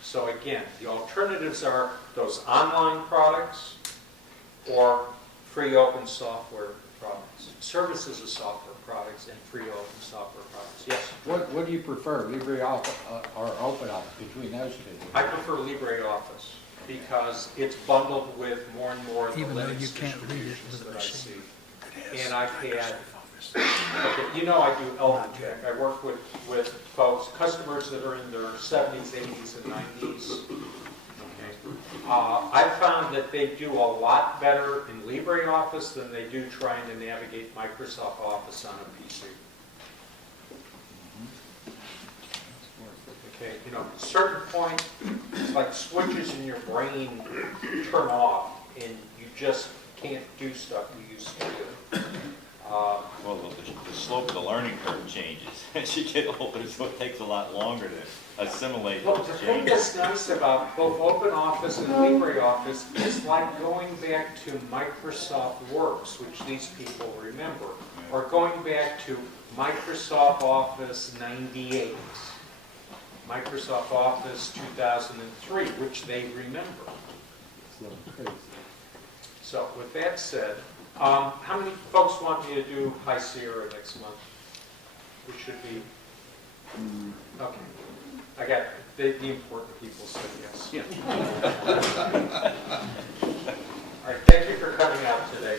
So again, the alternatives are those online products or free open software products. Services of software products and free open software products. Yes? What do you prefer, LibreOffice or OpenOffice, between those two? I prefer LibreOffice because it's bundled with more and more of the Even though you Linux can't read it distributions with a that I see. machine. And I've had, okay, I do elder tech. I work with folks, customers that are in their 70s, 80s, and 90s. I've found that they do a lot better in LibreOffice than they do trying to navigate Microsoft Office on a PC. Okay, at a certain point, it's like switches in your brain turn off, and you just can't do stuff you used to do. Well, the slope of the learning curve changes as you get older, so it takes a lot longer to assimilate Well, those the thing changes. that's nice about both OpenOffice and LibreOffice is like going back to Microsoft Works, which these people remember, or going back to Microsoft Office 98, Microsoft Office 2003, which they remember. So with that said, how many folks want me to do High Sierra next month? We should be, okay. I got, the important people said yes. All right, thank you for coming out today.